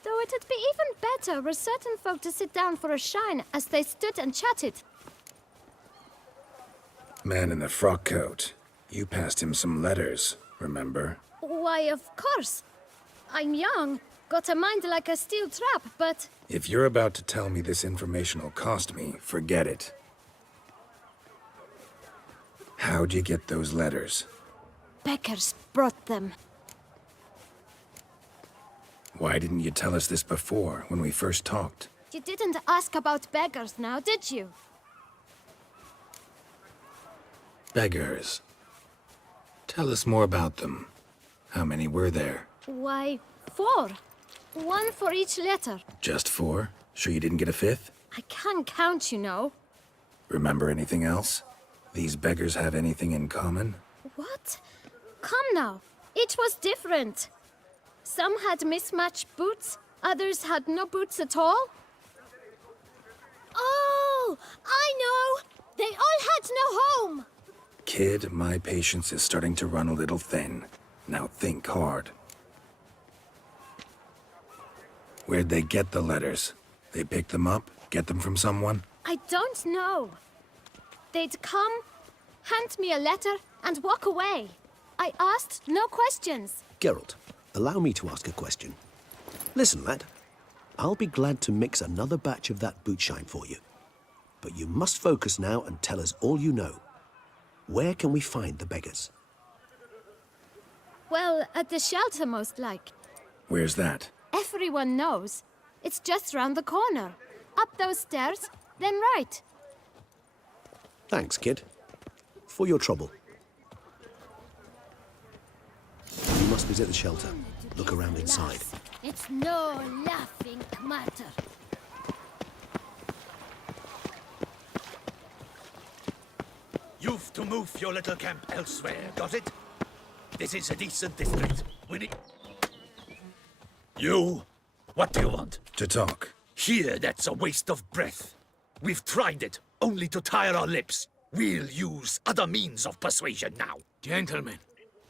Though it'd be even better were certain folk to sit down for a shine as they stood and chatted. Man in the frock coat. You passed him some letters, remember? Why, of course. I'm young, got a mind like a steel trap, but... If you're about to tell me this information will cost me, forget it. How'd you get those letters? Beggars brought them. Why didn't you tell us this before, when we first talked? You didn't ask about beggars now, did you? Beggars. Tell us more about them. How many were there? Why, 4. 1 for each letter. Just 4? Sure you didn't get a 5th? I can't count, you know. Remember anything else? These beggars have anything in common? What? Come now. Each was different. Some had mismatched boots, others had no boots at all. Oh, I know! They all had no home! Kid, my patience is starting to run a little thin. Now think hard. Where'd they get the letters? They pick them up? Get them from someone? I don't know. They'd come, hand me a letter, and walk away. I asked no questions. Geralt, allow me to ask a question. Listen, lad. I'll be glad to mix another batch of that bootshine for you. But you must focus now and tell us all you know. Where can we find the beggars? Well, at the shelter, most like. Where's that? Everyone knows. It's just round the corner. Up those stairs, then right. Thanks, kid. For your trouble. You must visit the shelter. Look around inside. It's no laughing matter. You've to move your little camp elsewhere, got it? This is a decent district. We need... You? What do you want? To talk. Here, that's a waste of breath. We've tried it, only to tire our lips. We'll use other means of persuasion now. Gentlemen,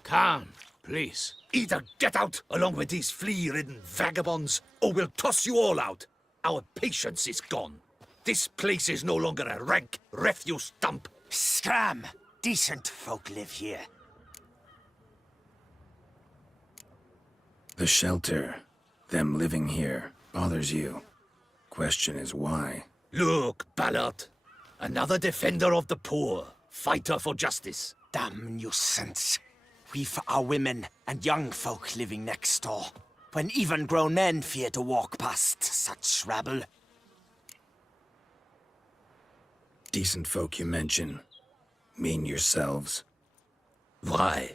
calm, please. Either get out along with these flea-ridden vagabonds, or we'll toss you all out. Our patience is gone. This place is no longer a rank refuse dump. Scram! Decent folk live here. The shelter, them living here, bothers you. Question is why? Look, Ballard. Another defender of the poor. Fighter for justice. Damn nuisance. for our women and young folk living next door, when even grown men fear to walk past such rabble. Decent folk you mention. Mean yourselves. Why?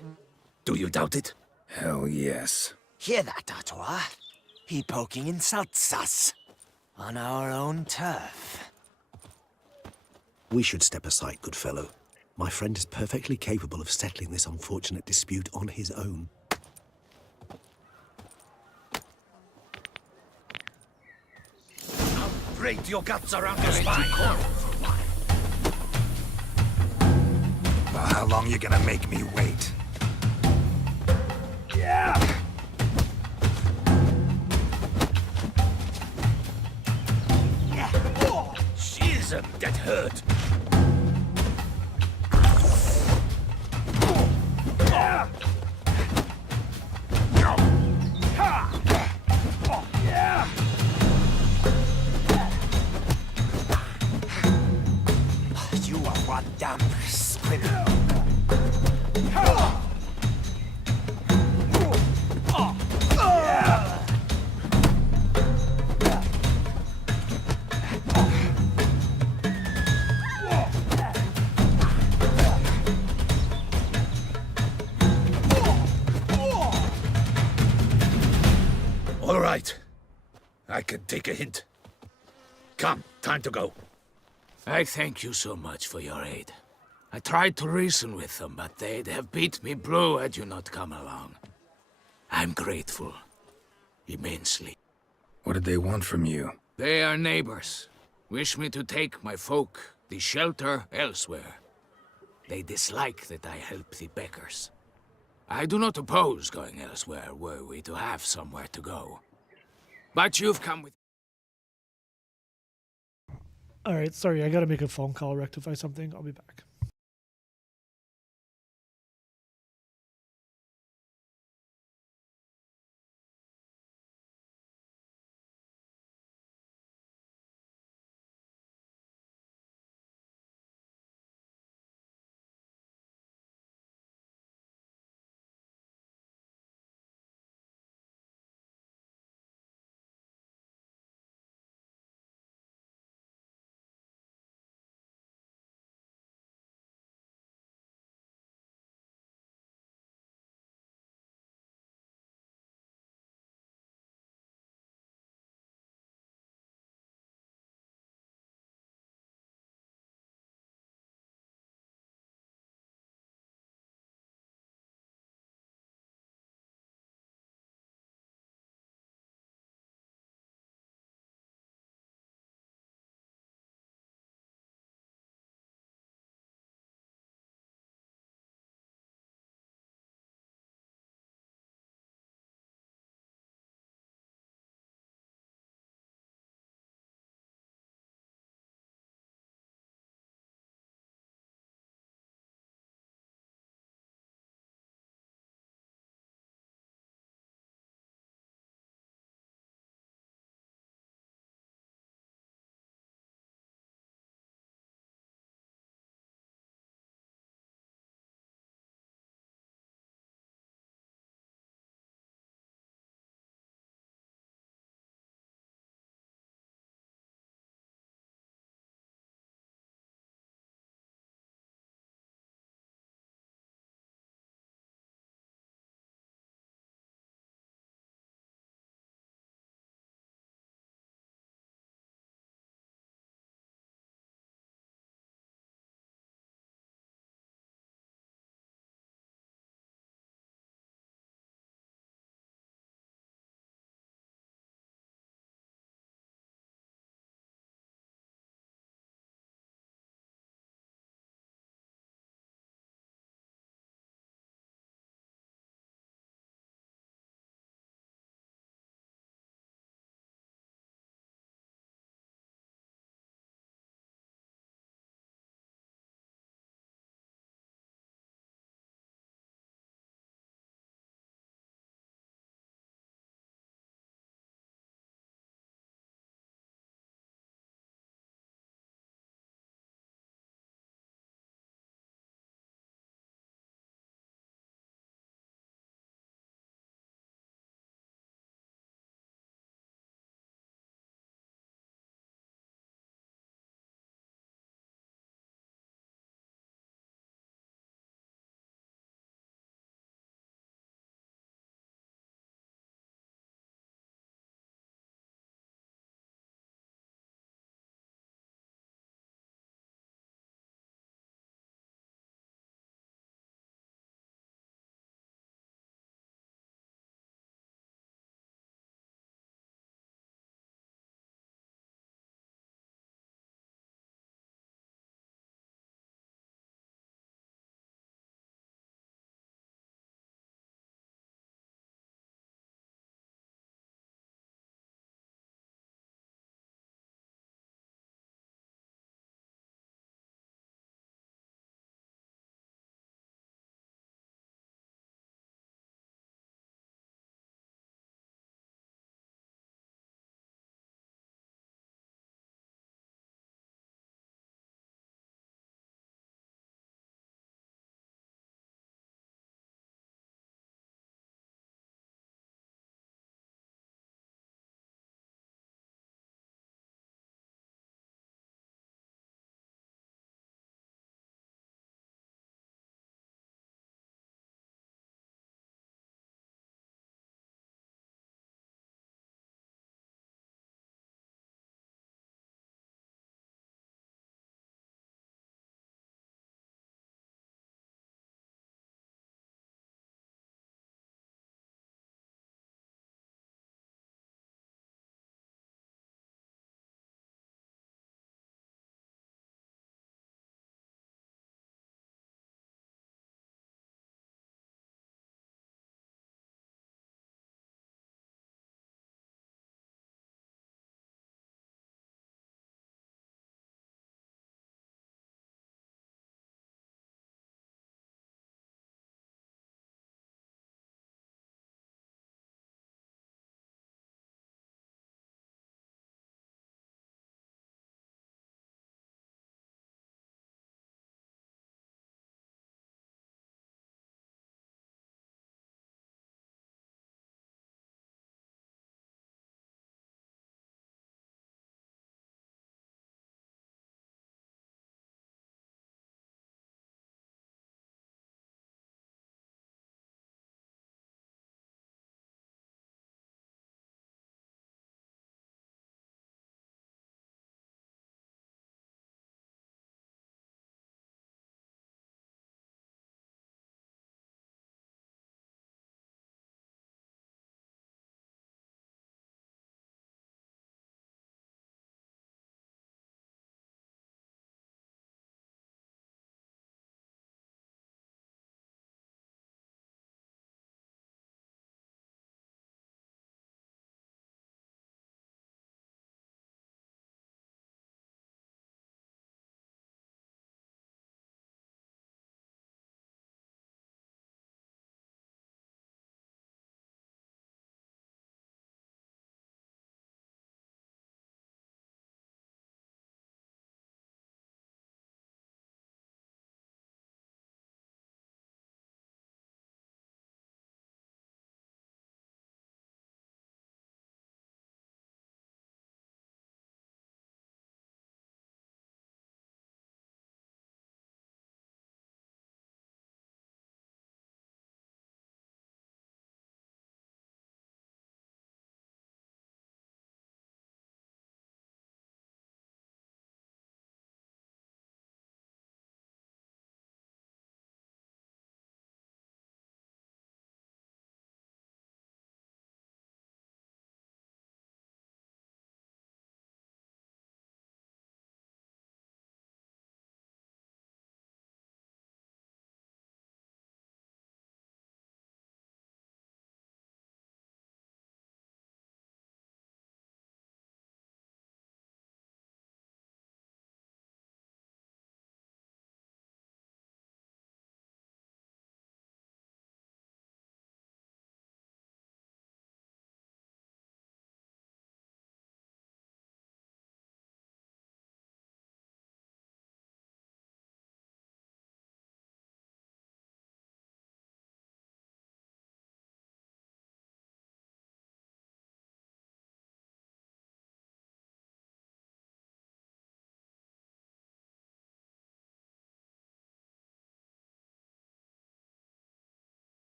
Do you doubt it? Hell yes. Hear that, Artois? He poking insults us. On our own turf. We should step aside, good fellow. My friend is perfectly capable of settling this unfortunate dispute on his own. I'll break your guts around your spine. Well, how long you gonna make me wait? Yeah! Schism, that hurt. You are one damn squib. All right. I can take a hint. Come, time to go. I thank you so much for your aid. I tried to reason with them, but they'd have beat me blue had you not come along. I'm grateful. Immensely. What did they want from you? They are neighbors. Wish me to take my folk, the shelter, elsewhere. They dislike that I help the Beckers. I do not oppose going elsewhere were we to have somewhere to go. But you've come with... Alright, sorry, I gotta make a phone call, rectify something. I'll be back.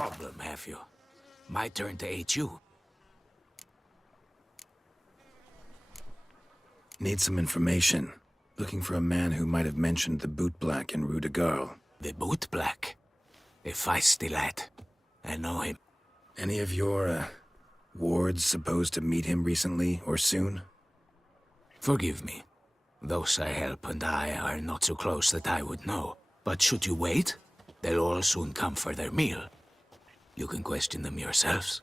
problem, have you? My turn to hate you. Need some information. Looking for a man who might have mentioned the Boot Black in Rue de Garl. The Boot Black? A feisty lad. I know him. Any of your, wards supposed to meet him recently or soon? Forgive me. Those I help and I are not so close that I would know. But should you wait, they'll all soon come for their meal. You can question them yourselves.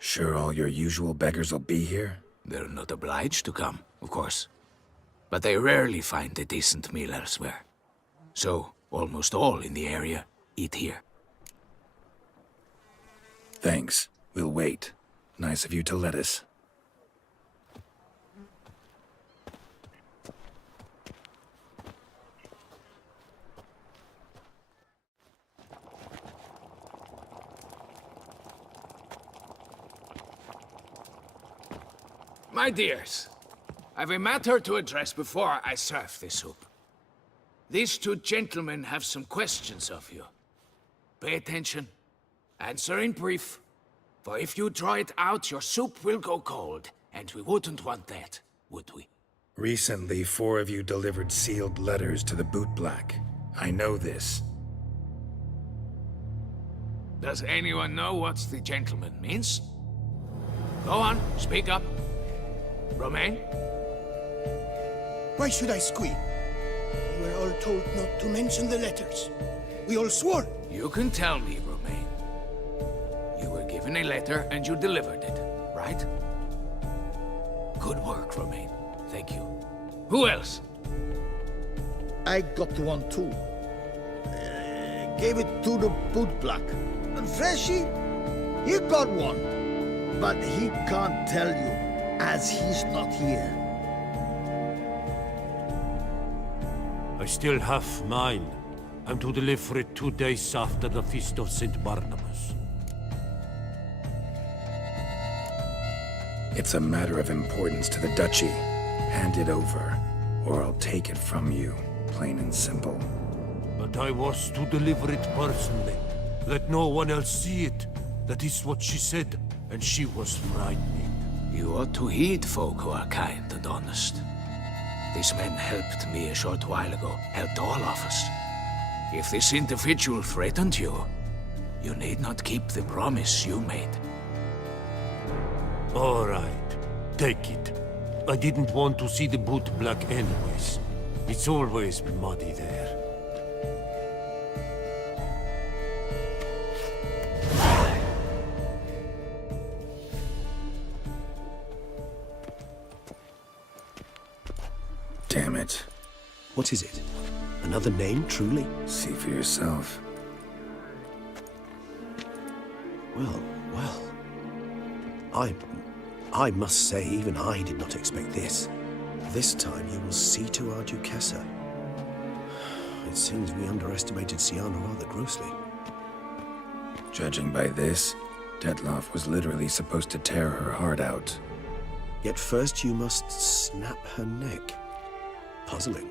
Sure all your usual beggars will be here? They're not obliged to come, of course. But they rarely find a decent meal elsewhere. So, almost all in the area eat here. Thanks. We'll wait. Nice of you to let us. My dears, I've a matter to address before I serve this soup. These two gentlemen have some questions of you. Pay attention. Answer in brief. For if you draw it out, your soup will go cold. And we wouldn't want that, would we? Recently, 4 of you delivered sealed letters to the Boot Black. I know this. Does anyone know what the gentleman means? Go on, speak up. Romain? Why should I squeal? We were all told not to mention the letters. We all swore. You can tell me, Romain. You were given a letter and you delivered it, right? Good work, Romain. Thank you. Who else? I got one too. Gave it to the Boot Black. And Freshy, he got one. But he can't tell you, as he's not here. I still have mine. I'm to deliver it 2 days after the Feast of St. Barnabas. It's a matter of importance to the Duchy. Hand it over, or I'll take it from you, plain and simple. But I was to deliver it personally. Let no one else see it. That is what she said, and she was frightening. You ought to heed folk who are kind and honest. These men helped me a short while ago, helped all of us. If this individual threatened you, you need not keep the promise you made. All right, take it. I didn't want to see the Boot Black anyways. It's always muddy there. Damn it. What is it? Another name, truly? See for yourself. Well. I must say, even I did not expect this. This time you will see to our Duquesa. It seems we underestimated Syanna rather grossly. Judging by this, Detloff was literally supposed to tear her heart out. Yet first you must snap her neck. Puzzling.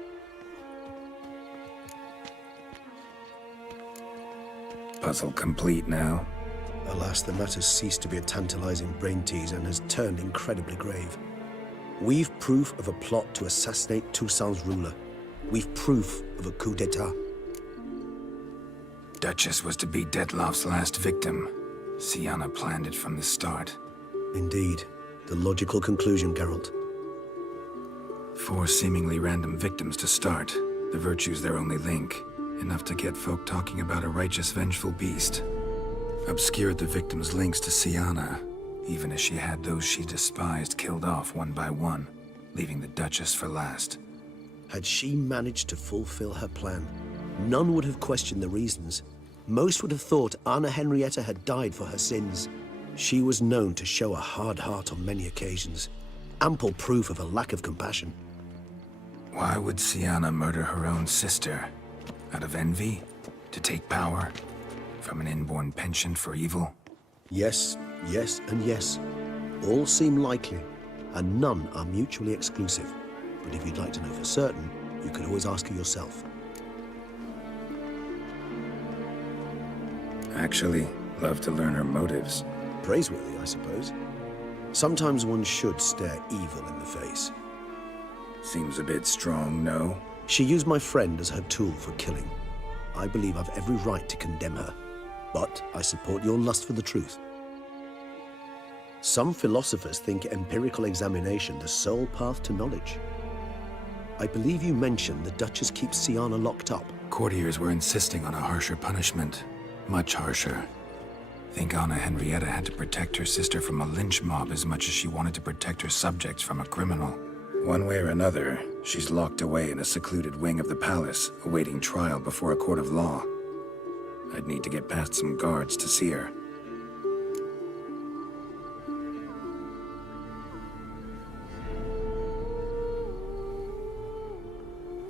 Puzzle complete now. Alas, the matter's ceased to be a tantalizing brain tease and has turned incredibly grave. We've proof of a plot to assassinate Toussaint's ruler. We've proof of a coup d'etat. Duchess was to be Detloff's last victim. Syanna planned it from the start. Indeed. The logical conclusion, Geralt. 4 seemingly random victims to start. The virtue's their only link. Enough to get folk talking about a righteous, vengeful beast. Obscured the victims' links to Syanna, even as she had those she despised killed off one by one, leaving the Duchess for last. Had she managed to fulfill her plan, none would have questioned the reasons. Most would have thought Anna Henrietta had died for her sins. She was known to show a hard heart on many occasions. Ample proof of a lack of compassion. Why would Syanna murder her own sister? Out of envy? To take power? From an inborn penchant for evil? Yes, yes, and yes. All seem likely, and none are mutually exclusive. But if you'd like to know for certain, you could always ask her yourself. Actually, love to learn her motives. Praiseworthy, I suppose. Sometimes one should stare evil in the face. Seems a bit strong, no? She used my friend as her tool for killing. I believe I've every right to condemn her. But I support your lust for the truth. Some philosophers think empirical examination the sole path to knowledge. I believe you mentioned the Duchess keeps Siana locked up. Courtiers were insisting on a harsher punishment. Much harsher. Think Anna Henrietta had to protect her sister from a lynch mob as much as she wanted to protect her subjects from a criminal. One way or another, she's locked away in a secluded wing of the palace, awaiting trial before a court of law. I'd need to get past some guards to see her.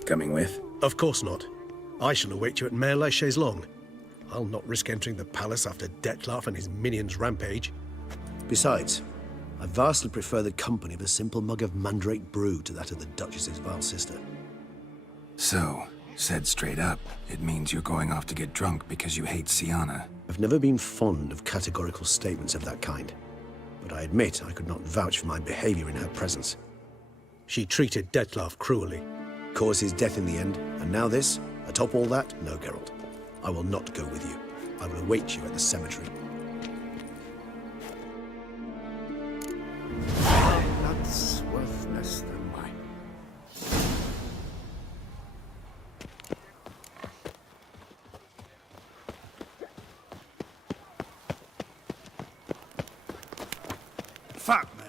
Coming with? Of course not. I shall await you at Mare la Chaise-Longue. I'll not risk entering the palace after Dettlaff and his minions rampage. Besides, I vastly prefer the company of a simple mug of mandrake brew to that of the Duchess's vile sister. So, said straight up, it means you're going off to get drunk because you hate Siana. I've never been fond of categorical statements of that kind, but I admit I could not vouch for my behavior in her presence. She treated Dettlaff cruelly, caused his death in the end, and now this? Atop all that, no, Geralt. I will not go with you. I will await you at the cemetery. That's worth less than mine. Fuck me.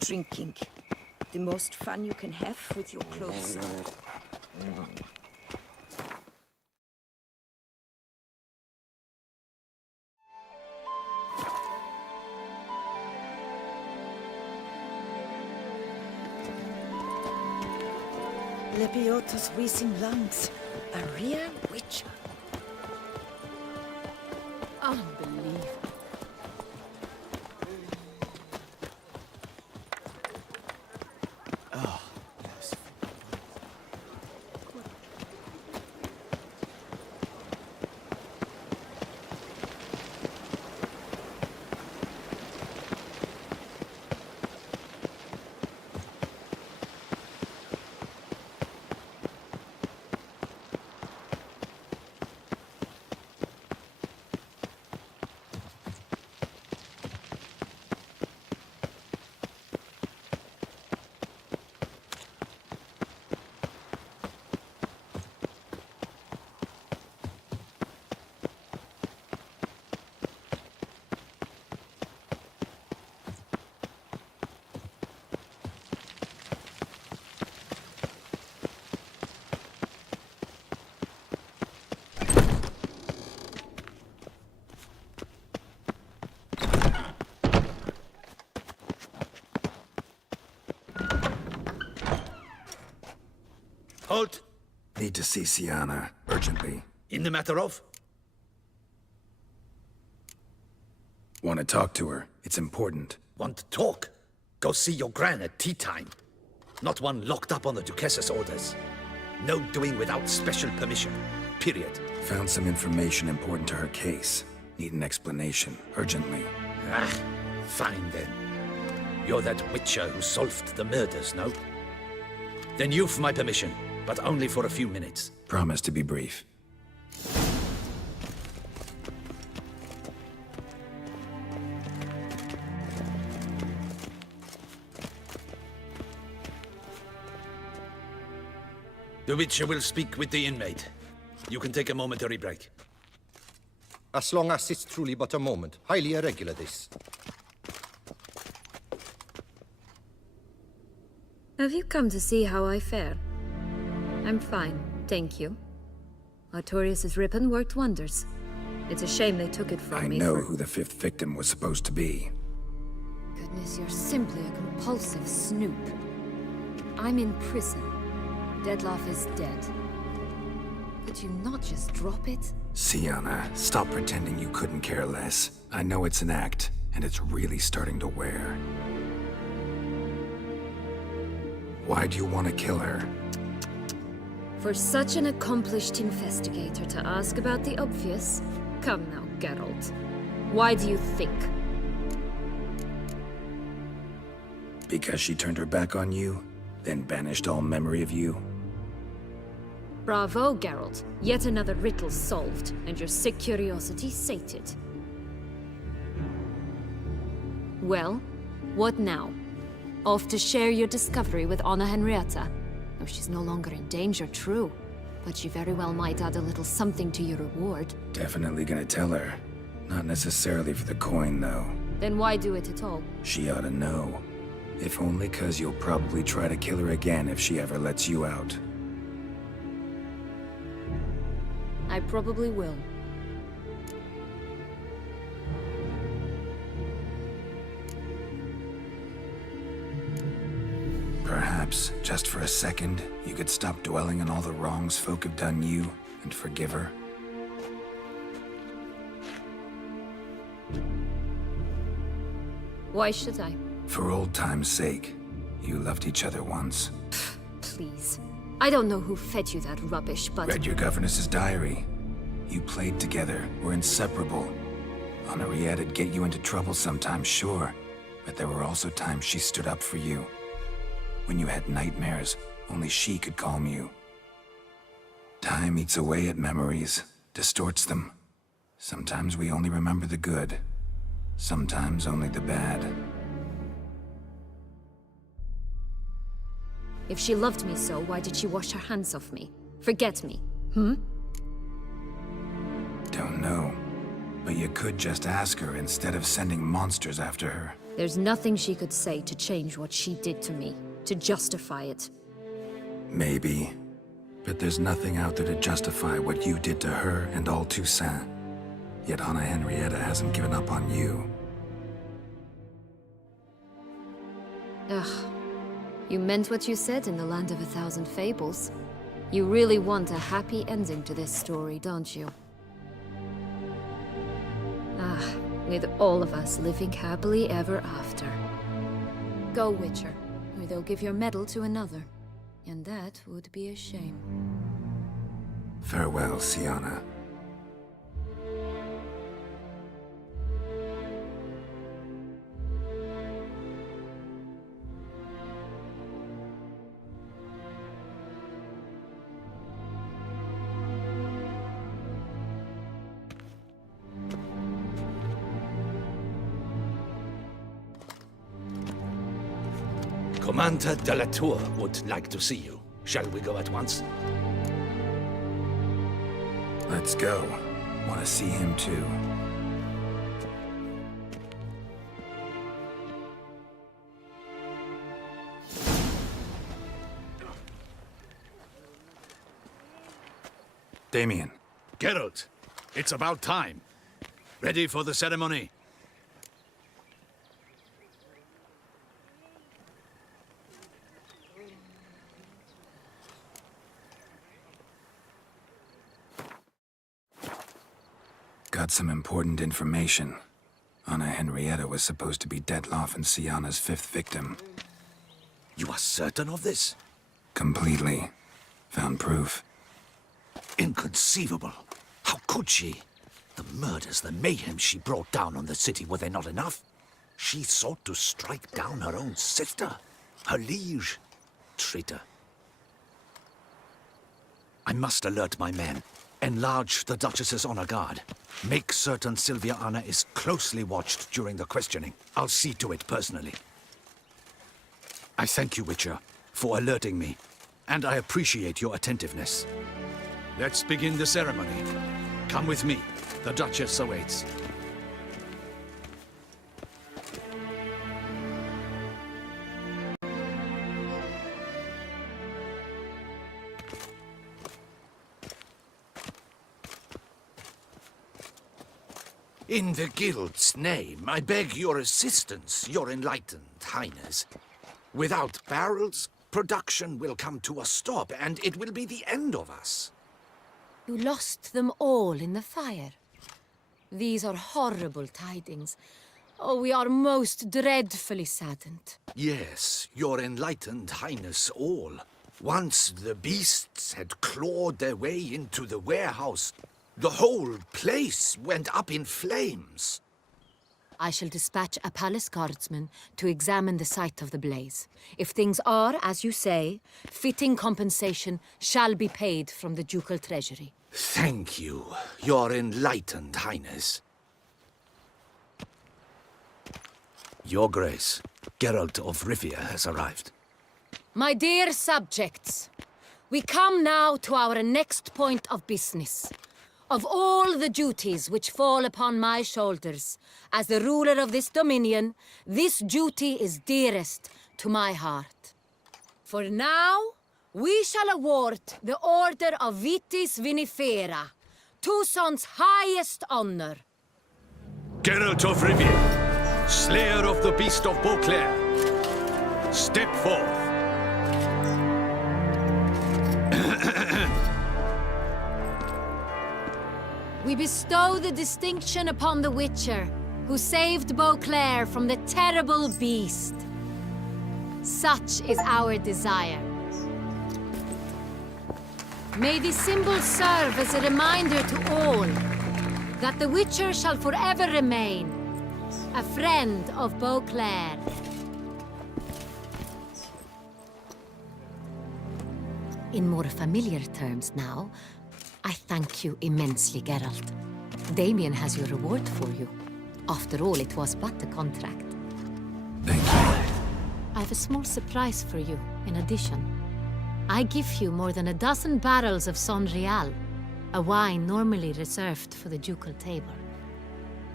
Drinking. The most fun you can have with your clothes on. Lebiota's wheezing lungs. A real witcher. Unbelievable. Halt! Need to see Siana, urgently. In the matter of? Want to talk to her. It's important. Want to talk? Go see your gran at tea time. Not one locked up on the Duchess's orders. No doing without special permission. Period. Found some information important to her case. Need an explanation, urgently. Ah, fine then. You're that witcher who solved the murders, no? Then you've my permission, but only for a few minutes. Promise to be brief. The Witcher will speak with the inmate. You can take a momentary break. As long as it's truly but a moment. Highly irregular, this. Have you come to see how I fare? I'm fine, thank you. Artorius' ribbon worked wonders. It's a shame they took it from I me. know who the 5th victim was supposed to be. Goodness, you're simply a compulsive snoop. I'm in prison. Dettlaff is dead. Could you not just drop it? Sienna, stop pretending you couldn't care less. I know it's an act, and it's really starting to wear. Why do you want to kill her? For such an accomplished investigator to ask about the obvious? Come now, Geralt. Why do you think? Because she turned her back on you, then banished all memory of you? Bravo, Geralt. Yet another riddle solved, and your sick curiosity sated. Well, what now? Off to share your discovery with Anna Henrietta? Oh, she's no longer in danger, true. But she very well might add a little something to your reward. Definitely gonna tell her. Not necessarily for the coin, though. Then why do it at all? She ought to know. If only 'cause you'll probably try to kill her again if she ever lets you out. I probably will. Perhaps, just for a second, you could stop dwelling on all the wrongs folk have done you and forgive her. Why should I? For old time's sake. You loved each other once. Please. I don't know who fed you that rubbish, but... Read your governess's diary. You played together, were inseparable. Henriette'd get you into trouble sometimes, sure. But there were also times she stood up for you. When you had nightmares, only she could calm you. Time eats away at memories, distorts them. Sometimes we only remember the good. Sometimes only the bad. If she loved me so, why did she wash her hands off me? Forget me, Don't know. But you could just ask her instead of sending monsters after her. There's nothing she could say to change what she did to me, to justify it. Maybe. But there's nothing out there to justify what you did to her and all Toussaint. Yet Anna Henrietta hasn't given up on you. Ugh. You meant what you said in the Land of a Thousand Fables. You really want a happy ending to this story, don't you? Ah, with all of us living happily ever after. Go, Witcher, or they'll give your medal to another. And that would be a shame. Farewell, Sienna. Commander de la Tour would like to see you. Shall we go at once? Let's go. Want to see him too. Damien. Geralt, it's about time. Ready for the ceremony? Got some important information. Anna Henrietta was supposed to be Dettlaff and Sienna's 5th victim. You are certain of this? Completely. Found proof. Inconceivable. How could she? The murders, the mayhem she brought down on the city, were they not enough? She sought to strike down her own sister, her liege. Traitor. I must alert my men. Enlarge the Duchess's honor guard. Make certain Sylvia Anna is closely watched during the questioning. I'll see to it personally. I thank you, Witcher, for alerting me, and I appreciate your attentiveness. Let's begin the ceremony. Come with me. The Duchess awaits. In the Guild's name, I beg your assistance, your enlightened highness. Without barrels, production will come to a stop, and it will be the end of us. You lost them all in the fire. These are horrible tidings. Oh, we are most dreadfully saddened. Yes, your enlightened highness all. Once the beasts had clawed their way into the warehouse, the whole place went up in flames. I shall dispatch a palace guardsman to examine the site of the blaze. If things are, as you say, fitting compensation shall be paid from the ducal treasury. Thank you, your enlightened highness. Your Grace, Geralt of Rivia has arrived. My dear subjects, we come now to our next point of business. Of all the duties which fall upon my shoulders, as the ruler of this dominion, this duty is dearest to my heart. For now, we shall award the Order of Vitis Vinifera, Toussaint's highest honor. Geralt of Rivia, Slayer of the Beast of Beauclair, step forth. We bestow the distinction upon the Witcher, who saved Beauclair from the terrible beast. Such is our desire. May this symbol serve as a reminder to all that the Witcher shall forever remain a friend of Beauclair. In more familiar terms now, I thank you immensely, Geralt. Damien has your reward for you. After all, it was but a contract. Thank you. I have a small surprise for you, in addition. I give you more than a dozen barrels of Sonrial, a wine normally reserved for the ducal table.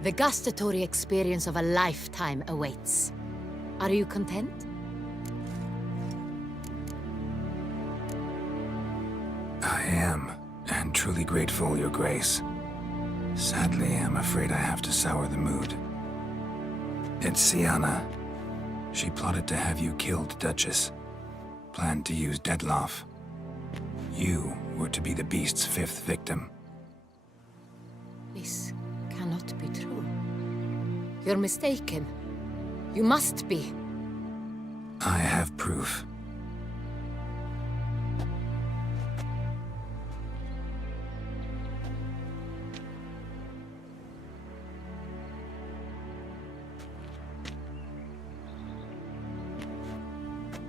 The gustatory experience of a lifetime awaits. Are you content? I am, and truly grateful, Your Grace. Sadly, I'm afraid I have to sour the mood. It's Syanna. She plotted to have you killed, Duchess. Planned to use Dettlaff. You were to be the beast's 5th victim. This cannot be true. You're mistaken. You must be. I have proof.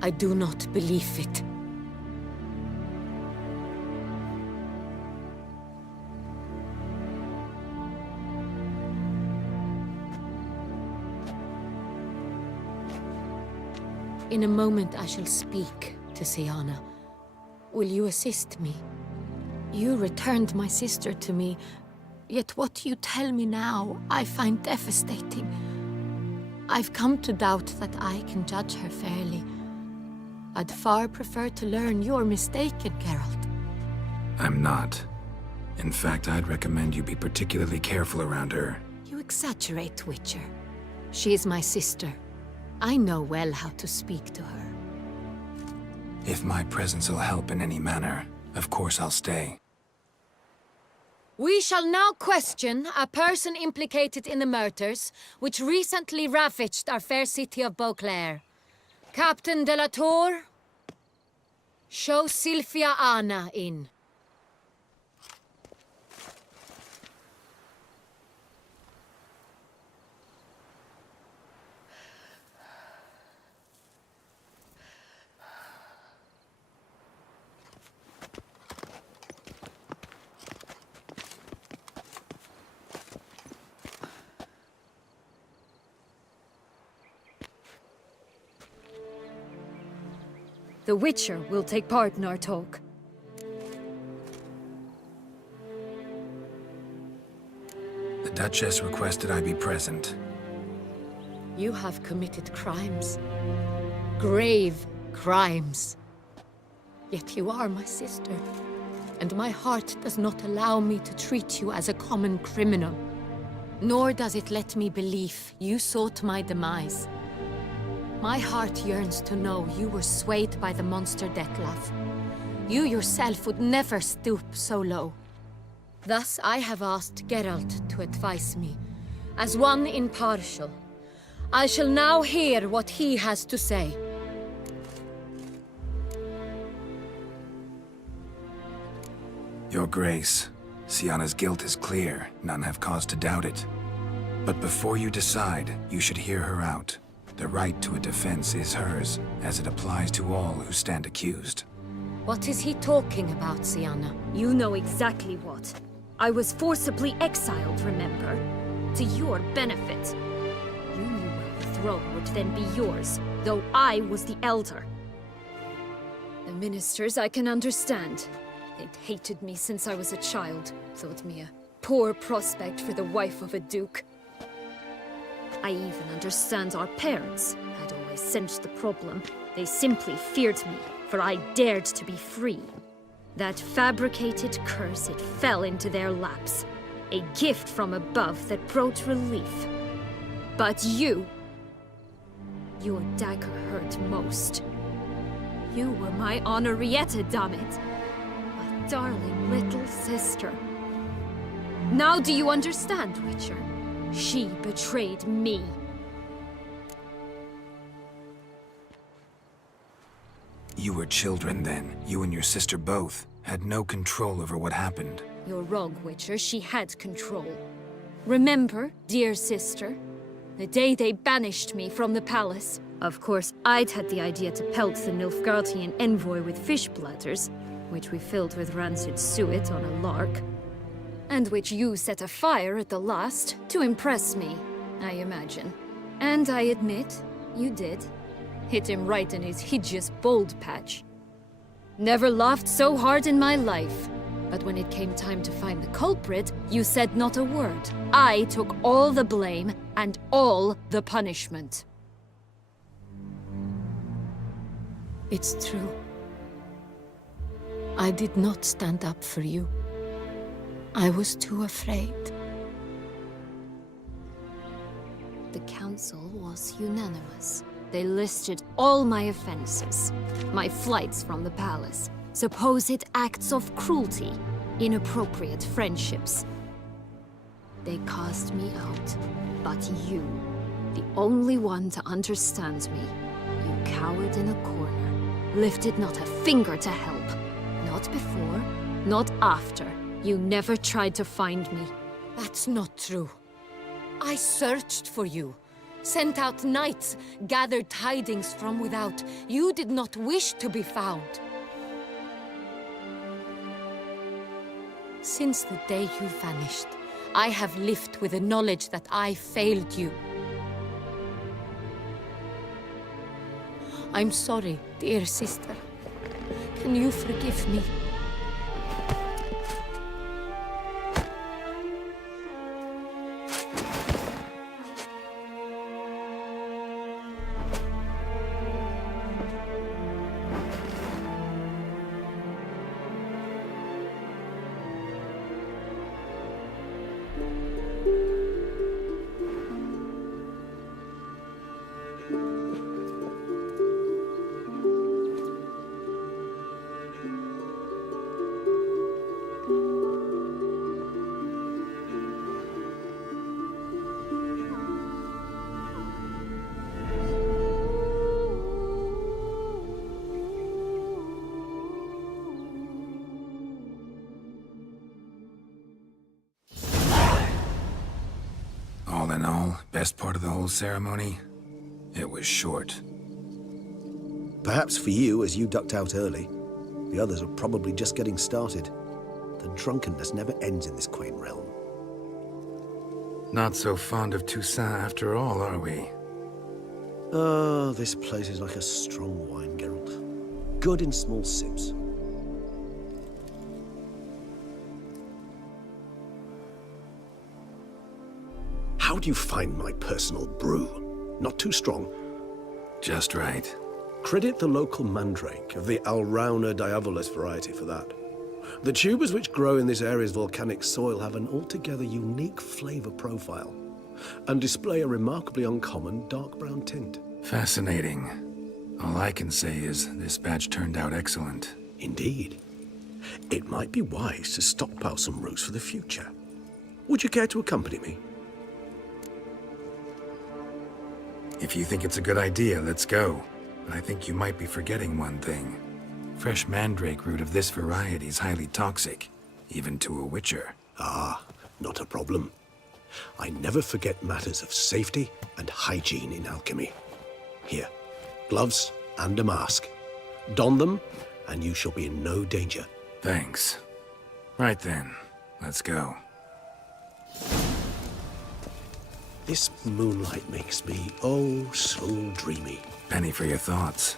I do not believe it. In a moment I shall speak to Syanna. Will you assist me? You returned my sister to me, yet what you tell me now I find devastating. I've come to doubt that I can judge her fairly. I'd far prefer to learn you're mistaken, Geralt. I'm not. In fact, I'd recommend you be particularly careful around her. You exaggerate, Witcher. She is my sister. I know well how to speak to her. If my presence will help in any manner, of course I'll stay. We shall now question a person implicated in the murders which recently ravaged our fair city of Beauclair. Captain de la Tour, show Sylvia Anna in. The Witcher will take part in our talk. The Duchess requested I be present. You have committed crimes. Grave crimes. Yet you are my sister, and my heart does not allow me to treat you as a common criminal. nor does it let me believe you sought my demise. My heart yearns to know you were swayed by the monster Dettlaff. You yourself would never stoop so low. Thus I have asked Geralt to advise me, as one impartial. I shall now hear what he has to say. Your Grace, Syanna's guilt is clear. None have cause to doubt it. But before you decide, you should hear her out. The right to a defense is hers, as it applies to all who stand accused. What is he talking about, Syanna? You know exactly what. I was forcibly exiled, remember? To your benefit. You knew where the throne would then be yours, though I was the elder. The ministers I can understand. They'd hated me since I was a child, thought me a poor prospect for the wife of a duke. I even understand our parents. I'd always sensed the problem. They simply feared me, for I dared to be free. That fabricated curse, it fell into their laps. A gift from above that brought relief. But you... your dagger hurt most. You were my Honorrietta, damn it. My darling little sister. Now do you understand, Witcher? She betrayed me. You were children then. You and your sister both had no control over what happened. You're wrong, Witcher. She had control. Remember, dear sister, the day they banished me from the palace? Of course, I'd had the idea to pelt the Nilfgaardian envoy with fish bladders, which we filled with rancid suet on a lark. And which you set afire at the last, to impress me, I imagine. And I admit, you did. Hit him right in his hideous bald patch. Never laughed so hard in my life. But when it came time to find the culprit, you said not a word. I took all the blame and all the punishment. It's true. I did not stand up for you. I was too afraid. The council was unanimous. They listed all my offenses. My flights from the palace, supposed acts of cruelty, inappropriate friendships. They cast me out. But you, the only one to understand me, you cowered in a corner, lifted not a finger to help. Not before, not after. You never tried to find me. That's not true. I searched for you. Sent out knights, gathered tidings from without. You did not wish to be found. Since the day you vanished, I have lived with the knowledge that I failed you. I'm sorry, dear sister. Can you forgive me? All in all, best part of the whole ceremony? It was short. Perhaps for you, as you ducked out early. The others are probably just getting started. The drunkenness never ends in this quaint realm. Not so fond of Toussaint after all, are we? Oh, this place is like a strong wine, Geralt. Good in small sips. How do you find my personal brew? Not too strong? Just right. Credit the local mandrake of the Alrauna Diabolus variety for that. The tubers which grow in this area's volcanic soil have an altogether unique flavor profile and display a remarkably uncommon dark brown tint. Fascinating. All I can say is this batch turned out excellent. Indeed. It might be wise to stockpile some roots for the future. Would you care to accompany me? If you think it's a good idea, let's go. But I think you might be forgetting one thing. Fresh mandrake root of this variety is highly toxic, even to a witcher. Ah, not a problem. I never forget matters of safety and hygiene in alchemy. Here, gloves and a mask. Don them, and you shall be in no danger. Thanks. Right then, let's go. This moonlight makes me, oh, so dreamy. Penny for your thoughts.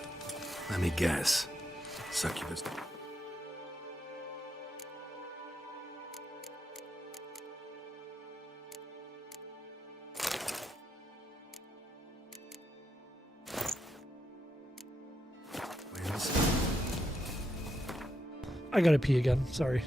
Let me guess. Succubus. I gotta pee again, sorry.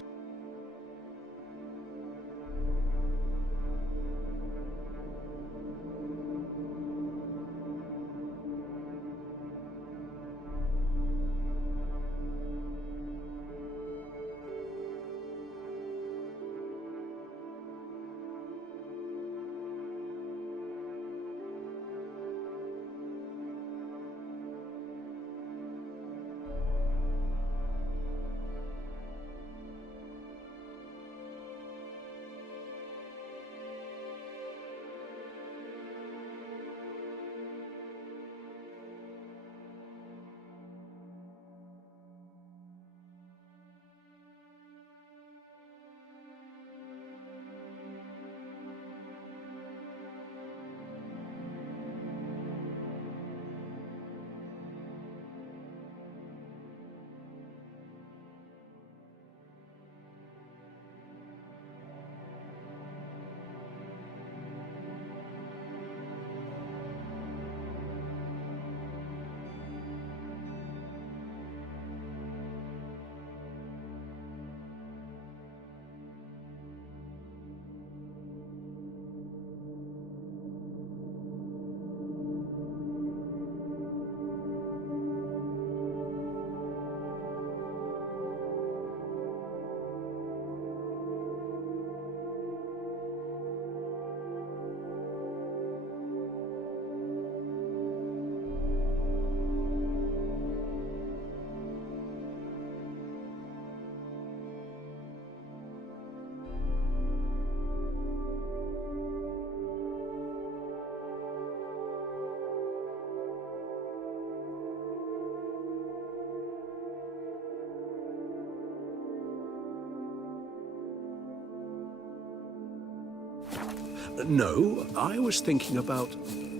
No, I was thinking about,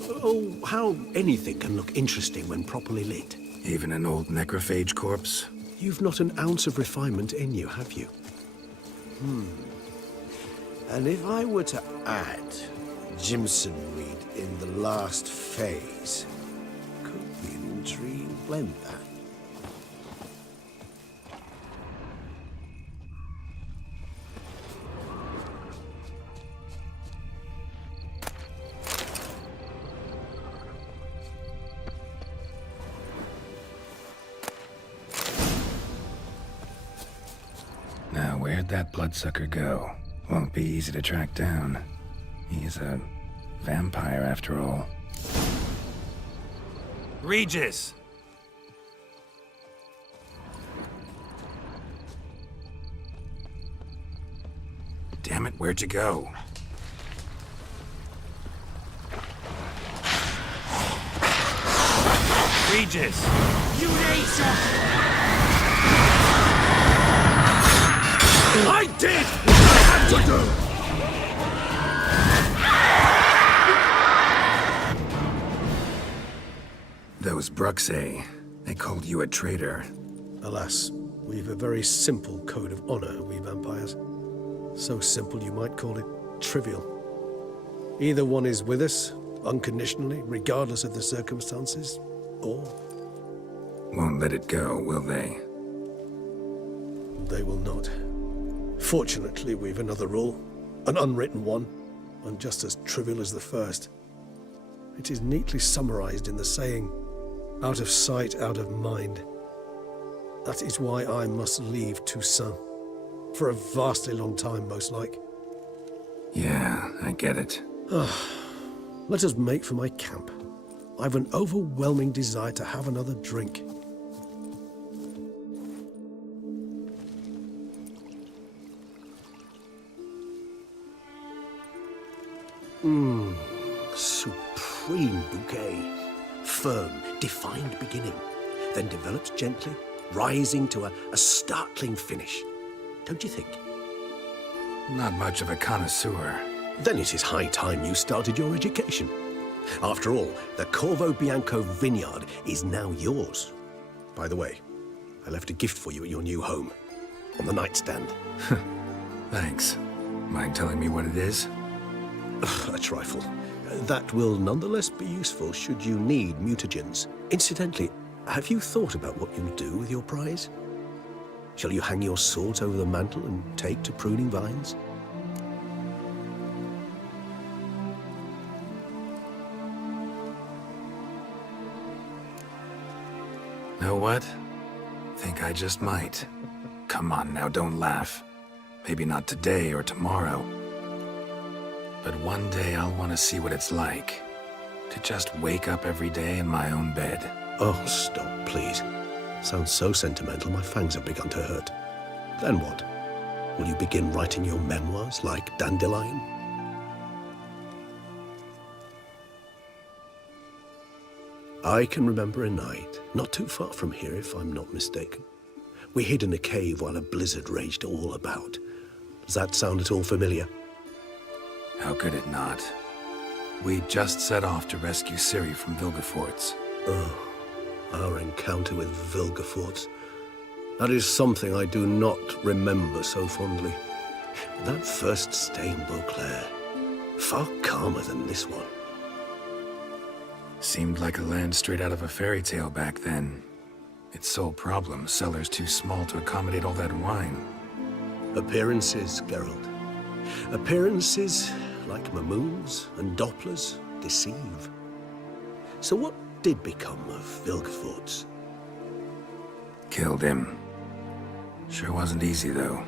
oh, how anything can look interesting when properly lit. Even an old necrophage corpse? You've not an ounce of refinement in you, have you? And if I were to add Jimson Reed in the last phase, could be an intriguing blend, that. Now, where'd that bloodsucker go? Won't be easy to track down. He's a vampire, after all. Regis! Damn it, where'd you go? Regis! You laser! I did what I had to do! Those Bruxae, they called you a traitor. Alas, we've a very simple code of honor, we vampires. So simple you might call it trivial. Either one is with us, unconditionally, regardless of the circumstances, or... Won't let it go, will they? they will not. Fortunately, we've another rule, an unwritten one, and just as trivial as the first. It is neatly summarized in the saying, out of sight, out of mind. That is why I must leave Toussaint. For a vastly long time, most like. Yeah, I get it. Let us make for my camp. I've an overwhelming desire to have another drink. Supreme bouquet. Firm, defined beginning, then develops gently, rising to a startling finish. Don't you think? Not much of a connoisseur. Then it is high time you started your education. After all, the Corvo Bianco vineyard is now yours. By the way, I left a gift for you at your new home, on the nightstand. Thanks. Mind telling me what it is? A trifle. That will nonetheless be useful should you need mutagens. Incidentally, have you thought about what you'll do with your prize? Shall you hang your swords over the mantle and take to pruning vines? Know what? Think I just might. Come on now, don't laugh. Maybe not today or tomorrow. But one day I'll want to see what it's like. To just wake up every day in my own bed. Oh, stop, please. Sounds so sentimental, my fangs have begun to hurt. Then what? Will you begin writing your memoirs like Dandelion? I can remember a night, not too far from here if I'm not mistaken. We hid in a cave while a blizzard raged all about. Does that sound at all familiar? How could it not? We just set off to rescue Ciri from Vilgefortz. Oh, our encounter with Vilgefortz. That is something I do not remember so fondly. That first stay in Beauclair, far calmer than this one. Seemed like a land straight out of a fairy tale back then. Its sole problem, cellars too small to accommodate all that wine. Appearances, Geralt. Appearances, like Mamoons and Dopplers, deceive. So what did become of Vilgefortz? Killed him. Sure wasn't easy, though.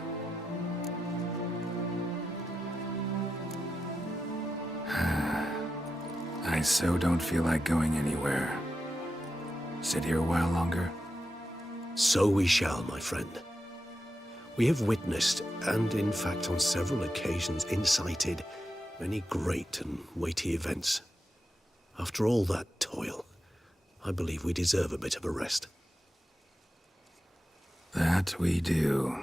I so don't feel like going anywhere. Sit here a while longer? So we shall, my friend. We have witnessed, and in fact on several occasions incited, many great and weighty events. After all that toil, I believe we deserve a bit of a rest. That we do.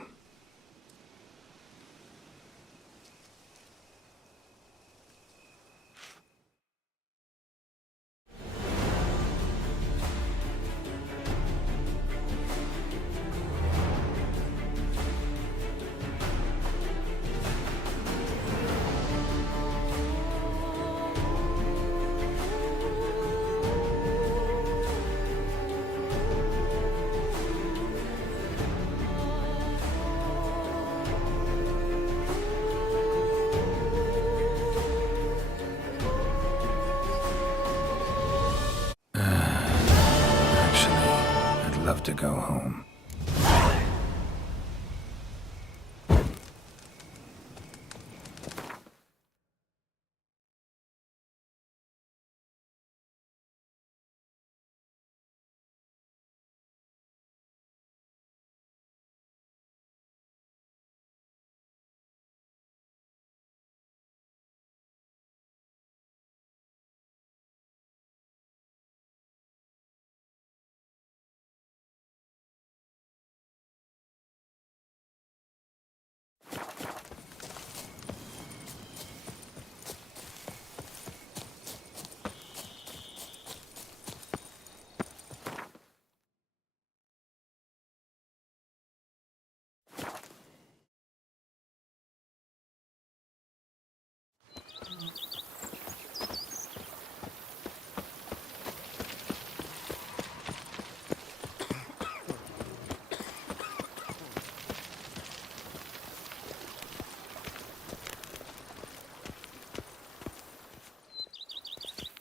Love to go home.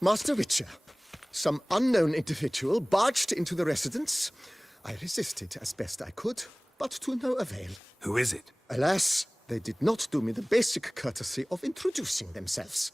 Master Witcher, some unknown individual barged into the residence. I resisted as best I could, but to no avail. Who is it? Alas, they did not do me the basic courtesy of introducing themselves.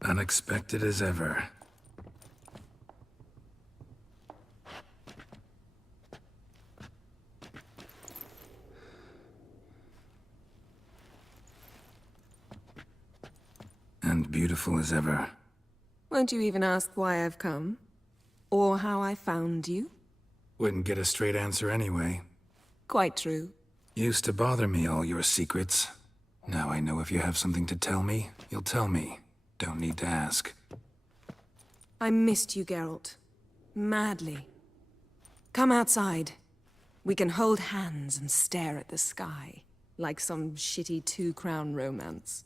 Unexpected as ever. And beautiful as ever. Won't you even ask why I've come? Or how I found you? Wouldn't get a straight answer anyway. Quite true. Used to bother me, all your secrets. Now I know if you have something to tell me, you'll tell me. Don't need to ask. I missed you, Geralt. Madly. Come outside. We can hold hands and stare at the sky, like some shitty two-crown romance.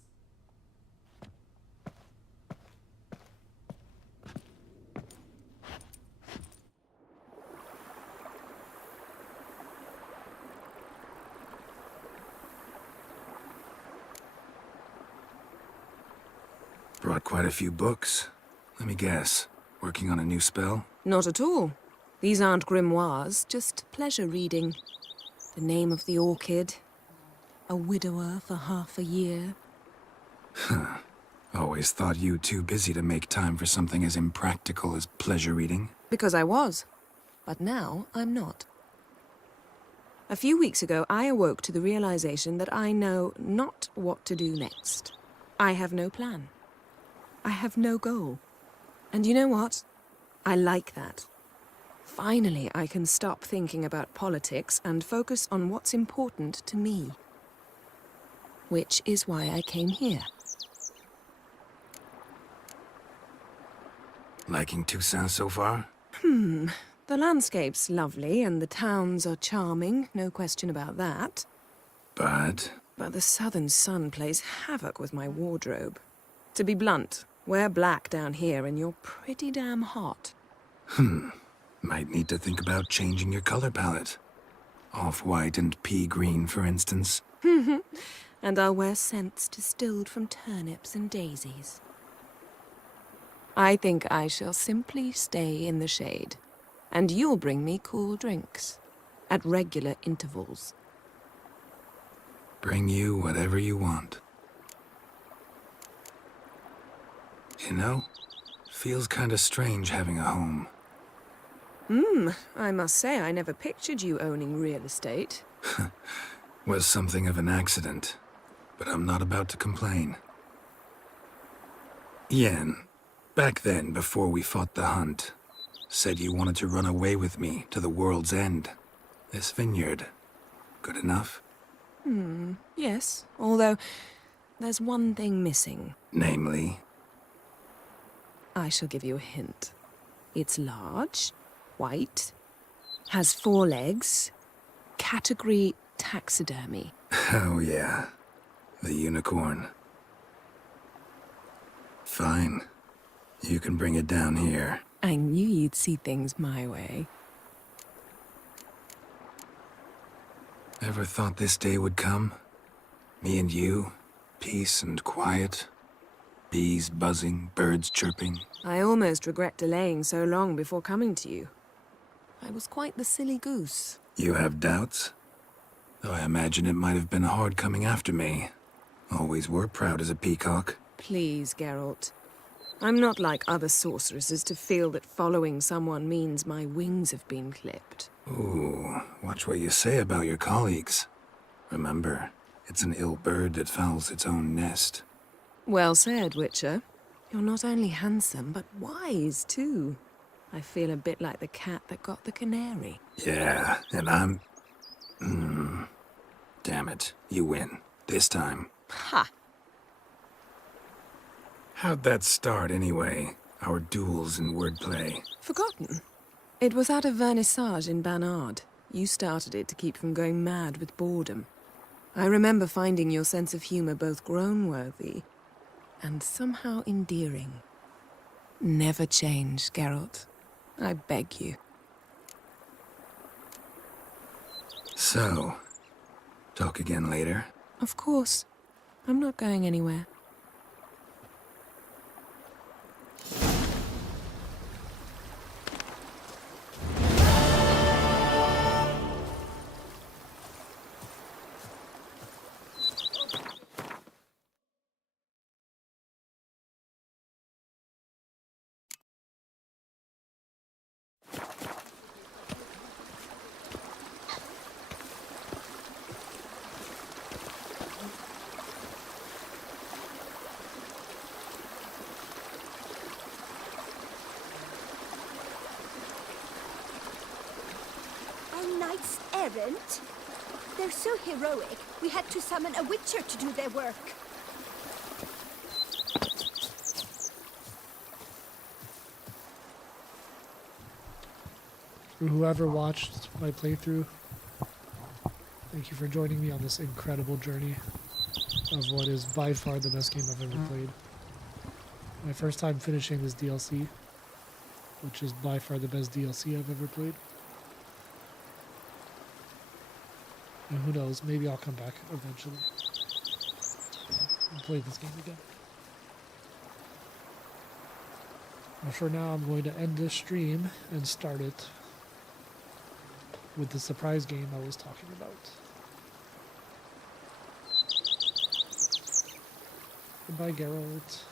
Brought quite a few books. Let me guess. Working on a new spell? Not at all. These aren't grimoires, just pleasure reading. The Name of the Orchid. A widower for half a year. Huh. Always thought you too busy to make time for something as impractical as pleasure reading. Because I was. But now I'm not. A few weeks ago, I awoke to the realization that I know not what to do next. I have no plan. I have no goal. And you know what? I like that. Finally, I can stop thinking about politics and focus on what's important to me. Which is why I came here. Liking Toussaint so far? The landscape's lovely and the towns are charming, no question about that. But the southern sun plays havoc with my wardrobe. To be blunt, wear black down here and you're pretty damn hot. Might need to think about changing your color palette. Off-white and pea green, for instance. And I'll wear scents distilled from turnips and daisies. I think I shall simply stay in the shade. And you'll bring me cool drinks. At regular intervals. Bring you whatever you want. You know, feels kinda strange having a home. I must say I never pictured you owning real estate. Was something of an accident, but I'm not about to complain. Yen, back then, before we fought the hunt, said you wanted to run away with me to the world's end. This vineyard, good enough? Yes, although there's one thing missing. Namely? I shall give you a hint. It's large, white, has 4 legs, category taxidermy. Oh yeah, the unicorn. Fine, you can bring it down here. I knew you'd see things my way. Ever thought this day would come? Me and you, peace and quiet. Bees buzzing, birds chirping. I almost regret delaying so long before coming to you. I was quite the silly goose. You have doubts? Though I imagine it might have been hard coming after me. Always were proud as a peacock. Please, Geralt. I'm not like other sorceresses to feel that following someone means my wings have been clipped. Ooh, watch what you say about your colleagues. Remember, it's an ill bird that fouls its own nest. Well said, Witcher. You're not only handsome, but wise, too. I feel a bit like the cat that got the canary. Yeah, and I'm... Damn it, you win. This time. Ha! How'd that start, anyway? Our duels and wordplay. Forgotten? It was at a vernissage in Banard. You started it to keep from going mad with boredom. I remember finding your sense of humor both groan-worthy and somehow endearing. Never change, Geralt. I beg you. So, talk again later? Of course. I'm not going anywhere. A knight's errant? They're so heroic, we had to summon a witcher to do their work. For whoever watched my playthrough, thank you for joining me on this incredible journey of what is by far the best game I've ever played. My first time finishing this DLC, which is by far the best DLC I've ever played. And who knows, maybe I'll come back eventually and play this game again. But for now, I'm going to end this stream and start it with the surprise game I was talking about. Goodbye, Geralt.